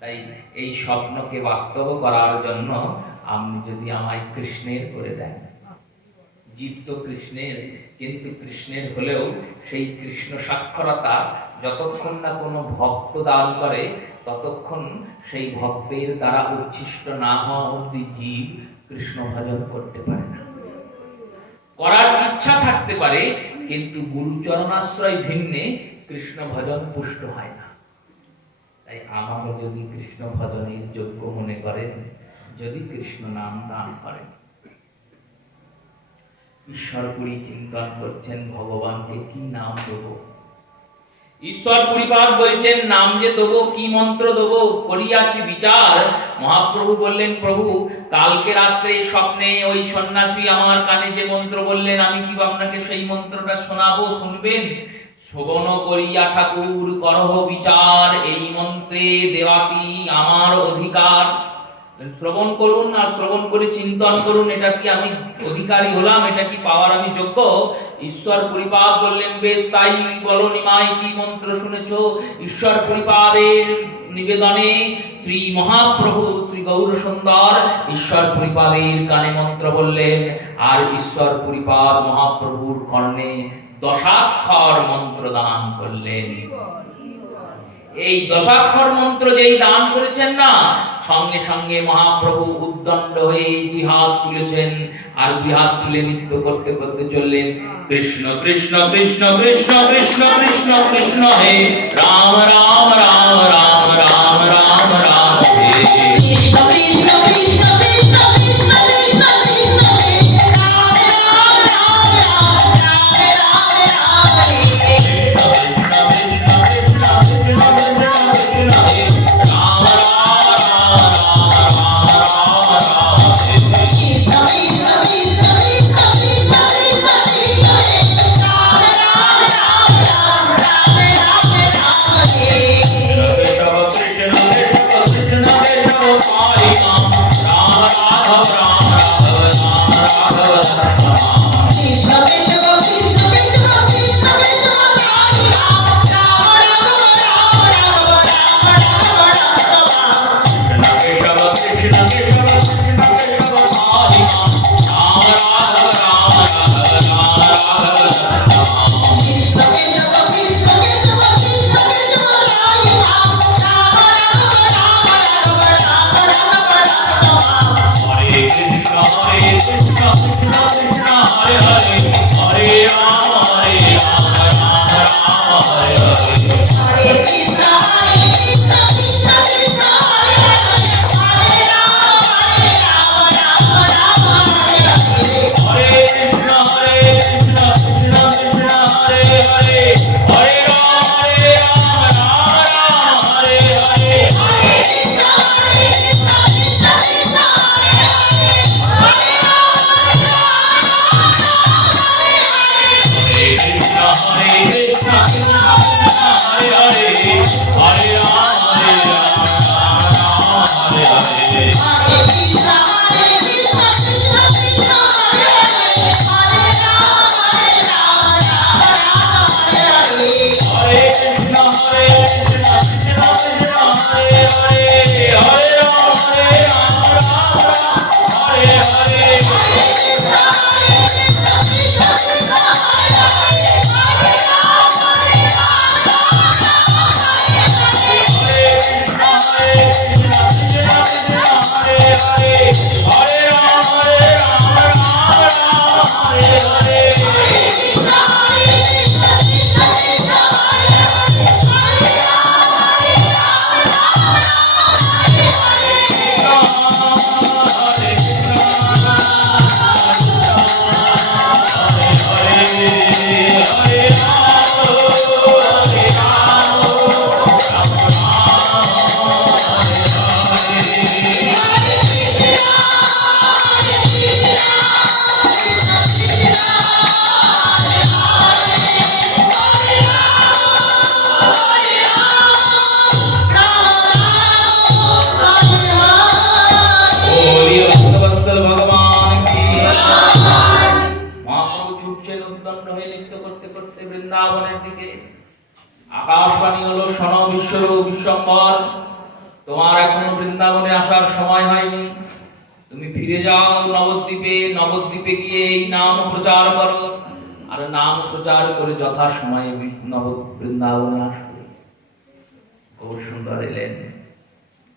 তাই এই স্বপ্নকে বাস্তব করার জন্য আপনি যদি আমায় কৃষ্ণের করে দেন। জীব তো কৃষ্ণের, কিন্তু কৃষ্ণের হলেও সেই কৃষ্ণ সাক্ষরতা যতক্ষণ না কোনো ভক্ত দান করে, ততক্ষণ সেই ভক্তের দ্বারা উচ্ছিষ্ট না হওয়া অবধি জীব কৃষ্ণ ভজন করতে পারে না। করার ইচ্ছা থাকতে পারে, কিন্তু গুরুচরণাশ্রয় ভিন্নে কৃষ্ণ ভজন পুষ্ট হয় না। তাই আমাকে যদি কৃষ্ণ ভজনের যোগ্য মনে করেন, যদি কৃষ্ণ নাম দান করেন। ঈশ্বরপুরী চিন্তন করছেন, ভগবানকে কি নাম দেব। ঈশ্বর পরিপাত বলছেন, নাম যে দেবো, কি মন্ত্র দেবো করিয়াছি বিচার। মহাপ্রভু বললেন, প্রভু, কালকে রাত্রে স্বপ্নে ওই সন্ন্যাসী আমার কানে যে মন্ত্র বললেন, আমি কি আপনাকে সেই মন্ত্রটা শোনাবো, শুনবেন? শ্রবণ করিয়া ঠাকুর করহ বিচার, এই মন্ত্রে দেওয়াতি আমার অধিকার। শ্রবণ করুন, আর শ্রবণ করে চিন্তন করুন, এটা কি আমি অধিকারী হলাম, এটা কি পাওয়ার আমি যোগ্য? ঈশ্বর পরিপাত বললেন, বেশ, তাই বলো নিমাই, কি মন্ত্র শুনেছ? ঈশ্বর পরিপাদের নিবেদনে শ্রী মহাপ্রভু শ্রী গৌর সুন্দর ঈশ্বর পরিপাদের কানে মন্ত্র বললেন, আর ঈশ্বর পরিপাদ মহাপ্রভুর কর্ণে দশাক্ষর মন্ত্র দান করলেন। এই দশাক্ষর মন্ত্র যেই দান করেছেন না, সঙ্গে সঙ্গে মহাপ্রভু উদ্দণ্ড হয়ে দুই হাত তুলেছেন, আর দুই হাত তুলে নৃত্য করতে করতে চললেন, কৃষ্ণ কৃষ্ণ কৃষ্ণ কৃষ্ণ কৃষ্ণ কৃষ্ণ কৃষ্ণ হে রাম রাম রাম রাম রাম রাম রাম হে কৃষ্ণ কৃষ্ণ কৃষ্ণ কৃষ্ণ কৃষ্ণ কৃষ্ণ কৃষ্ণ হে রাম রাম রাম রাম রাম রাম রাম হে কৃষ্ণ কৃষ্ণ কৃষ্ণ কৃষ্ণ কৃষ্ণ কৃষ্ণ কৃষ্ণ হে রাম রাম রাম রাম রাম রাম হে কৃষ্ণ কৃষ্ণ কৃষ্ণ কৃষ্ণ কৃষ্ণ কৃষ্ণ কৃষ্ণ হে রাম রাম রাম রাম রাম রাম রাম হে কেশব কৃষ্ণ কেশব কৃষ্ণ কেশব হরি রাম রাম রাঘব রাম রাঘব রাম রাঘব রাম কৃষ্ণ কৃষ্ণ কৃষ্ণ কৃষ্ণ কৃষ্ণ কৃষ্ণ হরি রাম রাম রাম রাম রাম রাম রাম রাম কেশব কৃষ্ণ কেশব কৃষ্ণ কেশব হরি রাম রাম রাঘব রাম রাঘব রাম রাঘব রাম কৃষ্ণ কৃষ্ণ কৃষ্ণ কৃষ্ণ কৃষ্ণ কৃষ্ণ হরি রাম রাম রাম রাম রাম রাম রাম রাম হরে কৃষ্ণ কৃষ্ণ কৃষ্ণ হরে হরে হরে রাম রাম রাম হরে হরে হরে কৃষ্ণ কৃষ্ণ কৃষ্ণ হরে হরে হরে রাম রাম রাম হরে হরে হরে কৃষ্ণ কৃষ্ণ কৃষ্ণ হরে হরে হরে রাম রাম রাম হরে হরে হরে কৃষ্ণ কৃষ্ণ কৃষ্ণ হরে হরে হরে রাম হরে কৃষ্ণ কৃষ্ণ কৃষ্ণ হরে হরে হরে রাম রাম রাম হরে হরে হরে কৃষ্ণ কৃষ্ণ কৃষ্ণ হরে হরে হরে রাম রাম রাম হরে হরে হরে কৃষ্ণ কৃষ্ণ কৃষ্ণ হরে হরে হরে রাম রাম রাম হরে হরে হরে কৃষ্ণ কৃষ্ণ কৃষ্ণ হরে হরে হরে রাম হরে কৃষ্ণ কৃষ্ণ কৃষ্ণ হরে হরে হরে রাম রাম রাম হরে হরে কৃষ্ণ কৃষ্ণ কৃষ্ণ হরে হরে হরে রাম হরে হরে बोलिए भक्तवत्सल भगवान की মহাপ্রভু ছুটছেন উদ্দণ্ড হয়ে নৃত্য করতে করতে বৃন্দাবনের দিকে। আকাশবাণী হলো, শোনো বিশ্বরূপ বিশ্বম্বর, তোমার এখনো বৃন্দাবনে আসার সময় হয়নি। তুমি ফিরে যাও নবদ্বীপে, নবদ্বীপে গিয়ে এই নাম প্রচার করো, আর নাম প্রচার করে যথা সময়ে বৃন্দাবনে আসবে। গৌর সুন্দর এলেন,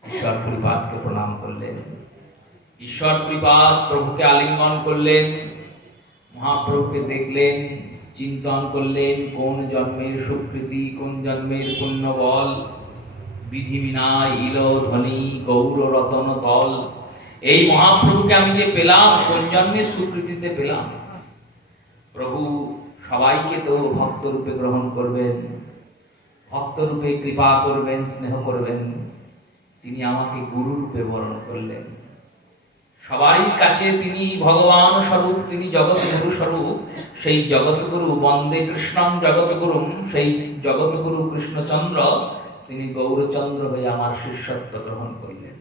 ঈশ্বর পরিপাতকে প্রণাম করলেন। ঈশ্বর পরিপাত প্রভুকে আলিঙ্গন করলেন, মহাপ্রভুকে দেখলেন, চিন্তন করলেন কোন জন্মের সুকৃতি, কোন জন্মের পুণ্য বল, বিধিবিনা ইল ধ্বনি গৌর রতন তল। এই মহাপ্রভুকে আমি যে পেলাম, কোন জন্মের সুকৃতিতে পেলাম। প্রভু সবাইকে তো ভক্ত রূপে গ্রহণ করবেন, ভক্ত রূপে কৃপা করবেন, স্নেহ করবেন। তিনি আমাকে গুরু রূপে বরণ করলেন। সবারই কাছে তিনি ভগবান স্বরূপ, তিনি জগৎগুরু স্বরূপ। সেই জগৎগুরু বন্দে কৃষ্ণং জগৎগুরুম, সেই জগৎগুরু কৃষ্ণচন্দ্র তিনি গৌরচন্দ্র হয়ে আমার শিষ্যত্ব গ্রহণ করলেন।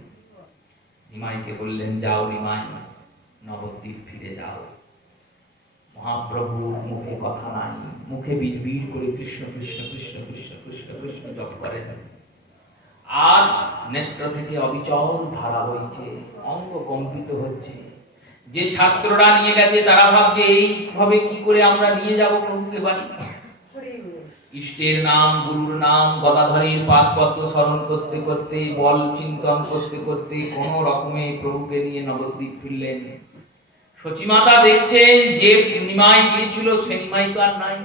নিমাইকে বললেন, যাও নিমাই, নবদ্বীপ ফিরে যাও। মহাপ্রভু মুখে কথা নাই, মুখে বিড়বিড় করে কৃষ্ণ কৃষ্ণ কৃষ্ণ কৃষ্ণ কৃষ্ণ কৃষ্ণ জপ করেন। আর নেত্র থেকে অবিচল ধারা বইছে, অঙ্গ কম্পিত হচ্ছে। যে ছাত্ররা নিয়ে গেছে তারা ভাবছে এইভাবে কি করে আমরা নিয়ে যাব প্রভুকে বাড়ি। ইষ্টের নাম, গুরুর নাম, গদাধরের পাদপদ্ম স্মরণ করতে করতে, বল চিন্তন করতে করতে কোনো রকমে প্রভুকে নিয়ে নবদ্বীপ ফিরলেন। সচিমাতা দেখছেন যে নিমাই গিয়েছিল সে নিমাই তো আর নাই।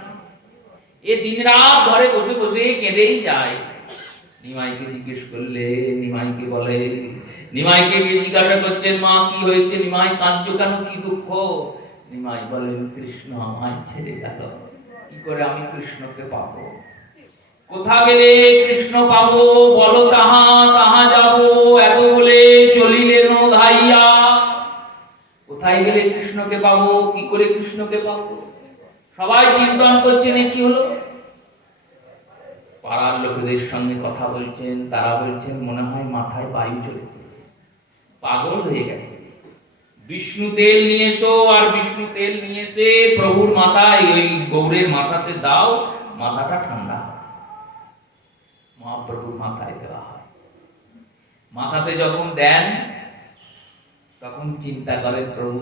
এ দিনরাত ঘরে বসে বসে কেঁদেই যায়। নিমাইকে জিজ্ঞেস করলে নিমাইকে বলে, নিমাইকে জিজ্ঞাসা করছেন, মা কি হয়েছে নিমাই, কাঁদছো কেন, কি দুঃখ? নিমাই বলেন, কৃষ্ণ আমায় ছেড়ে গেল, কি করে আমি কৃষ্ণকে পাবো? কোথা গেলে কৃষ্ণ পাবো, বলো তাহা তাহা যাবো, এত বলে চলিলেন ধাইয়া। কোথায় গেলে কৃষ্ণকে পাবো, কি করে কৃষ্ণকে পাবো? সবাই চিন্তন করছেন এ কি হলো। পাড়ার লোকেদের সঙ্গে কথা বলছেন, তারা বলছেন মনে হয় মাথায় বায়ু চলেছে, পাগল হয়ে গেছে। বিষ্ণু তেল নিয়ে এসো, আর বিষ্ণু তেল নিয়ে এসে প্রভুর মাথায়, ওই গৌরের মাথাতে দাও, মাথাটা ঠান্ডা হয়। মহাপ্রভুর মাথায় দেওয়া হয়। মাথাতে যখন দেন তখন চিন্তা করেন প্রভু,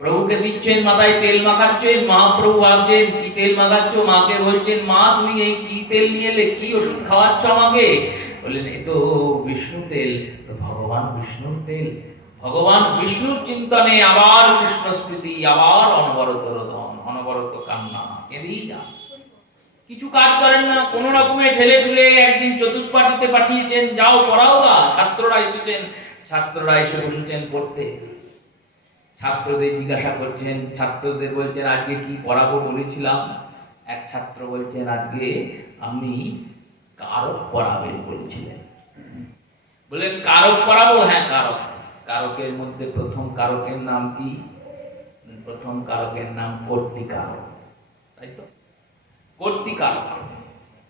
প্রভুকে দিচ্ছেন মাথায় তেল মাখাচ্ছেন, মহাপ্রভু ভাবছেন কি তেল মাখাচ্ছ? মাকে বলছেন, মা তুমি এই কি তেল নিয়ে এলে, কি ওষুধ খাওয়াচ্ছ আমাকে? বললেন এ তো বিষ্ণু তেল। ভগবান বিষ্ণুর তেল। ভগবান বিষ্ণুর চিন্তনে আবার কৃষ্ণ স্মৃতি, আবার অনবরত রোদন, অনবরত কান্না, কেঁদেই যান। কিছু কাজ করেন না, কোন রকমে ঠেলে ঠুলে একদিন চতুষ্পাটিতে পাঠিয়েছেন, যাও পড়াও গা। ছাত্ররা এসেছেন, ছাত্ররা এসে বসেছেন পড়তে। ছাত্রদের জিজ্ঞাসা করছেন, ছাত্রদের বলছেন আজকে কি পড়াবো বলেছিলাম? এক ছাত্র বলছেন আজকে আপনি কারক পড়াবেন বলেছিলেন। বললেন কারক পড়াবো? হ্যাঁ কারক। কারকের মধ্যে প্রথম কারকের নাম কি? প্রথম কারকের নাম কর্তৃকারক, তাই তো? কর্তৃকারক।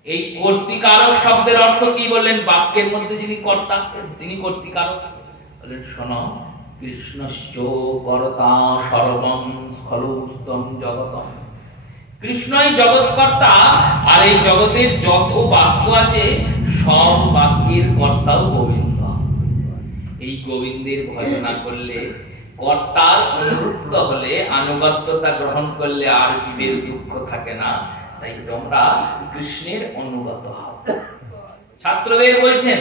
এই কর্তৃকারক শব্দের অর্থ কি বললেন? বাক্যের মধ্যে যিনি কর্তা তিনি কর্তৃকারক। বললেন শোনো, কৃষ্ণশ্চ কর্তা সর্বং খলুস্তম জগতম। কৃষ্ণই জগৎকর্তা, আর এই জগতের যত বাক্য আছে সব বাক্যের কর্তাও গোবিন্দ। এই গোবিন্দের ভজনা করলে, কর্তার অনুরুক্ত হলে, আনুগত্যতা গ্রহণ করলে আর জীবের দুঃখ থাকে না। তাই তোমরা কৃষ্ণের অনুগত হও। ছাত্রদের বলছেন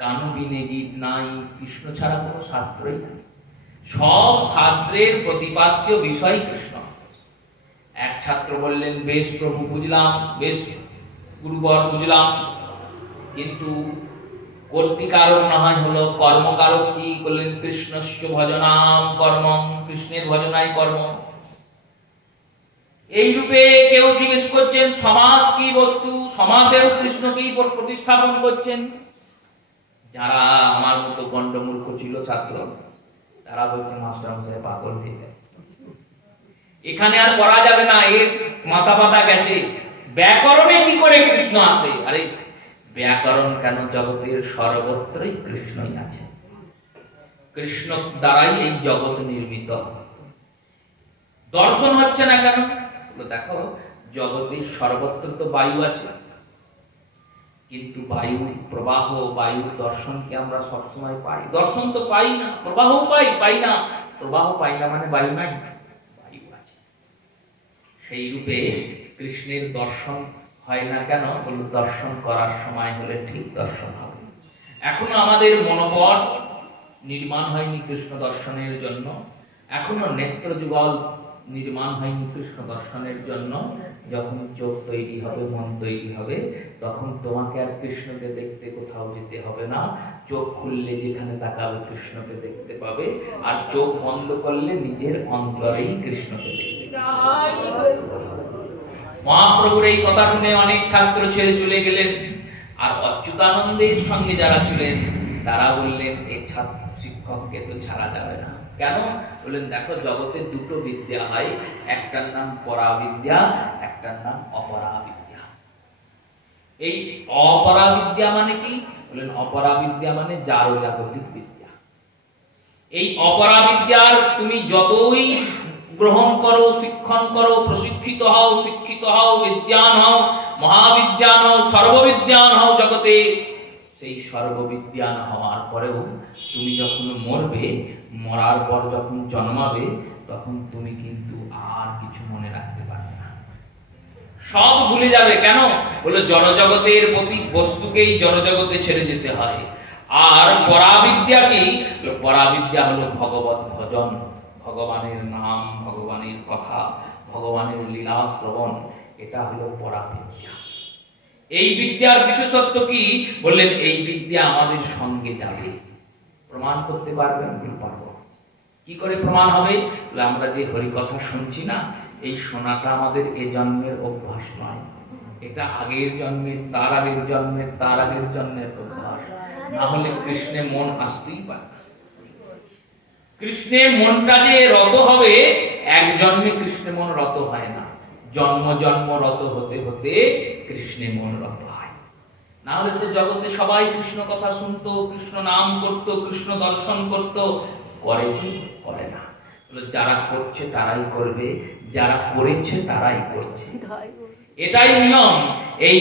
কানু বিনে গীত নাই, কৃষ্ণ ছাড়া কোনো শাস্ত্রই নাই। সব শাস্ত্রের প্রতিপাদ্য বিষয় কৃষ্ণ। এক ছাত্র বললেন বেশ প্রভু বুঝলাম, বেশ গুরুবর বুঝলাম, কিন্তু কর্তৃকারক না হয় হলো, কর্মকারক কি? বললেন কৃষ্ণস্য ভজনাম কর্মং, কৃষ্ণের ভজনাই কর্ম। এই রূপে কেউ জিজ্ঞেস করছেন সমাস কি বস্তু, সমাসেও কৃষ্ণকেই প্রতিস্থাপন করছেন। যারা আমার মতো গণ্ডমূর্খ ছিল ছাত্র, তারা বলছে মাস্টার মশাই পাগল হয়ে গেছে, এখানে আর পড়া যাবে না, এর মাথা পাতা গেছে। ব্যাকরণে কি করে কৃষ্ণ আসে? আরে ব্যাকরণ কেন, জগতের সর্বত্রই কৃষ্ণই আছে। কৃষ্ণ দ্বারাই এই জগৎ নির্মিত। দর্শন হচ্ছে না কেন? দেখো জগতের সর্বত্র তো বায়ু আছে, কিন্তু বায়ু প্রবাহ, বায়ুর দর্শনকে আমরা সবসময় পাই। দর্শন তো পাই না, প্রবাহ পাই না। প্রবাহ পাই না মানে বায়ু নাই, বায়ু আছে। সেই রূপে কৃষ্ণের দর্শন হয় না কেন? বলল দর্শন করার সময় হলে ঠিক দর্শন হবে। এখনো আমাদের মনোবল নির্মাণ হয়নি কৃষ্ণ দর্শনের জন্য, এখনো নেত্র যুগল নির্মাণ হয়নি কৃষ্ণ দর্শনের জন্য। যখন চোখ তৈরি হবে, মন তৈরি হবে, তখন তোমাকে আর কৃষ্ণকে দেখতে কোথাও যেতে হবে না। চোখ খুললে যেখানে তাকাবে কৃষ্ণকে দেখতে পাবে, আর চোখ বন্ধ করলে নিজের অন্তরেই কৃষ্ণকে দেখতে পাবে। মহাপ্রভুর এই কথা শুনে অনেক ছাত্র ছেড়ে চলে গেলেন। আর অচ্যুতানন্দের সঙ্গে যারা ছিলেন তারা বললেন এই ছাত্র শিক্ষককে তো ছাড়া যাবে না। কেন? বললেন দেখো জগতে দুটো বিদ্যা হয়, একটার নাম পরাবিদ্যা, একটার নাম অপরাবিদ্যা। এই অপরাবিদ্যা মানে কি? বললেন অপরাবিদ্যা মানে জারো জাগতিক বিদ্যা। এই অপরাবিদ্যার তুমি যতই গ্রহণ করো, শিক্ষণ করো, প্রশিক্ষিত হও, শিক্ষিত হও, বিদ্যান হও, মহাবিদ্যান হও, সর্ববিদ্যান হও জগতে, সেই সর্ববিদ্যান হওয়ার পরেও তুমি যখন মরবে, মরার পর যখন জন্মাবে, তখন তুমি কিন্তু আর কিছু মনে রাখতে পারবে না। সব ভুলে যাবে। কেন? বলে জড়জগতের প্রতি বস্তুকেই জড়জগতে ছেড়ে যেতে হয়। আর পরাবিদ্যা কি? পরাবিদ্যা হলো ভগবত ভজন, ভগবানের নাম, ভগবানের কথা, ভগবানের লীলা শ্রবণ, এটা হলো পরাবিদ্যা। এই বিদ্যার বিশেষত্ব কি? বললেন এই বিদ্যা আমাদের সঙ্গে যাবে। প্রমাণ করতে পারবেন? পারবো। কি করে প্রমাণ হবে? আমরা যে হরিকথা শুনছি না, এই শোনাটা আমাদের এ জন্মের অভ্যাস নয়, এটা আগের জন্মের, তার আগের জন্মের, তার আগের জন্মের অভ্যাস। না হলে কৃষ্ণে মন আসতেই পারে না। কৃষ্ণে মনটা যে রত হবে, এক জন্মে কৃষ্ণে মন রত হয় না, জন্ম জন্ম রত হতে হতে কৃষ্ণে মন রত হয়। না হলে তো জগতে সবাই কৃষ্ণ কথা শুনতো, কৃষ্ণ নাম করতো, কৃষ্ণ দর্শন করতো, করে কি? করে না। যারা করছে তারাই করবে, যারা করেছে তারাই করছে, এটাই নিয়ম। এই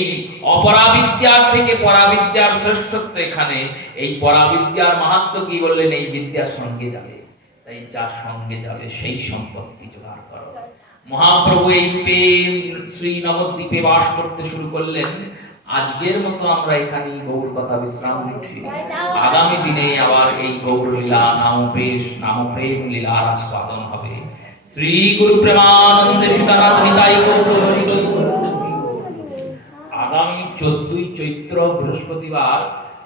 অপরাবিদ্যার থেকে পরাবিদ্যার শ্রেষ্ঠত্ব এখানে। এই পরাবিদ্যার মাহাত্ম কি? বললেন এই বিদ্যার সঙ্গে যাবে। তাই যার সঙ্গে যাবে সেই সম্পত্তি জোগাড় করো। মহাপ্রভু এই শ্রী নবদ্বীপে বাস করতে শুরু করলেন। আজকের মতো আমরা এখানে গৌর কথা বিশ্রাম নিচ্ছি। আগামী দিনে আবার এই গৌর লীলা নামপ্রেম লীলার আস্বাদন হবে। শ্রী গুরু প্রেমানন্দ সীতানাথ নিতাই গৌর হরি বল। আগামী 14ই চৈত্র বৃহস্পতিবার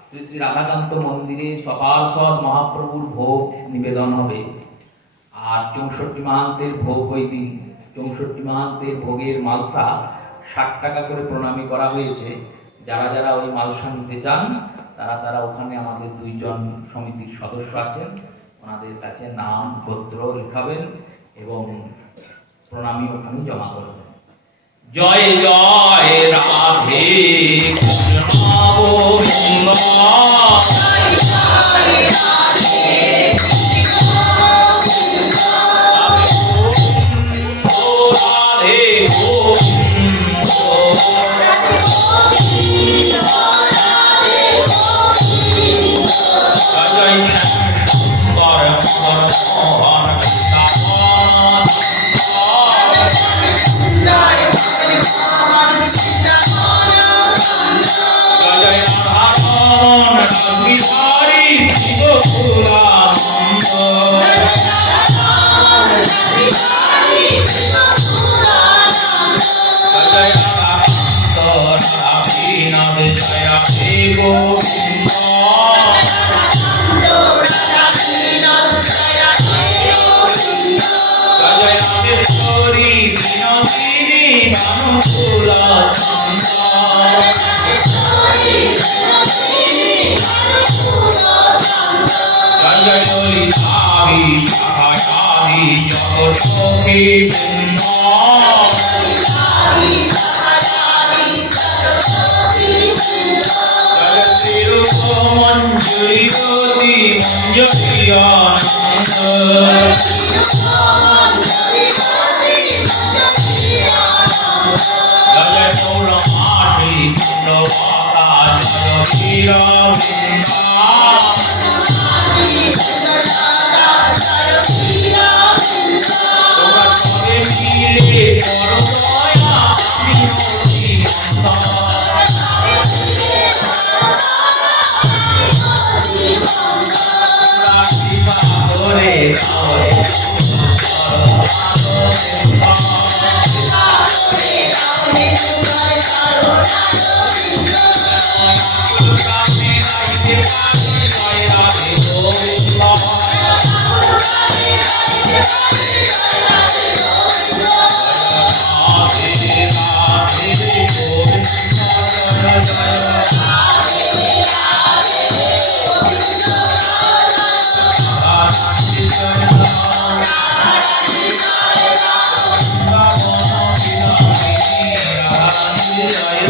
শ্রী শ্রী রাধাকান্ত মন্দিরে সপার্ষদ মহাপ্রভুর ভোগ নিবেদন হবে। আর 64 মাহান্তের ভোগ ওই দিন। 64 মাহান্তের ভোগের মালসা 60 টাকা করে প্রণামী করা হয়েছে। যারা যারা ওই মালসা নিতে চান তারা ওখানে আমাদের 2 জন সমিতির সদস্য আছেন, ওনাদের কাছে নাম গোত্র লিখাবেন এবং প্রণামী ওখানে জমা করবেন। জয় জয় রাধে কৃষ্ণ গোবিন্দ, জয় জয় রাধে কৃষ্ণ গোবিন্দ, রাধে গোবিন্দ, রাধে গোবিন্দ, রাধে গোবিন্দ, জয় শঙ্কর মোহন কৃষ্ণ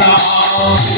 Ram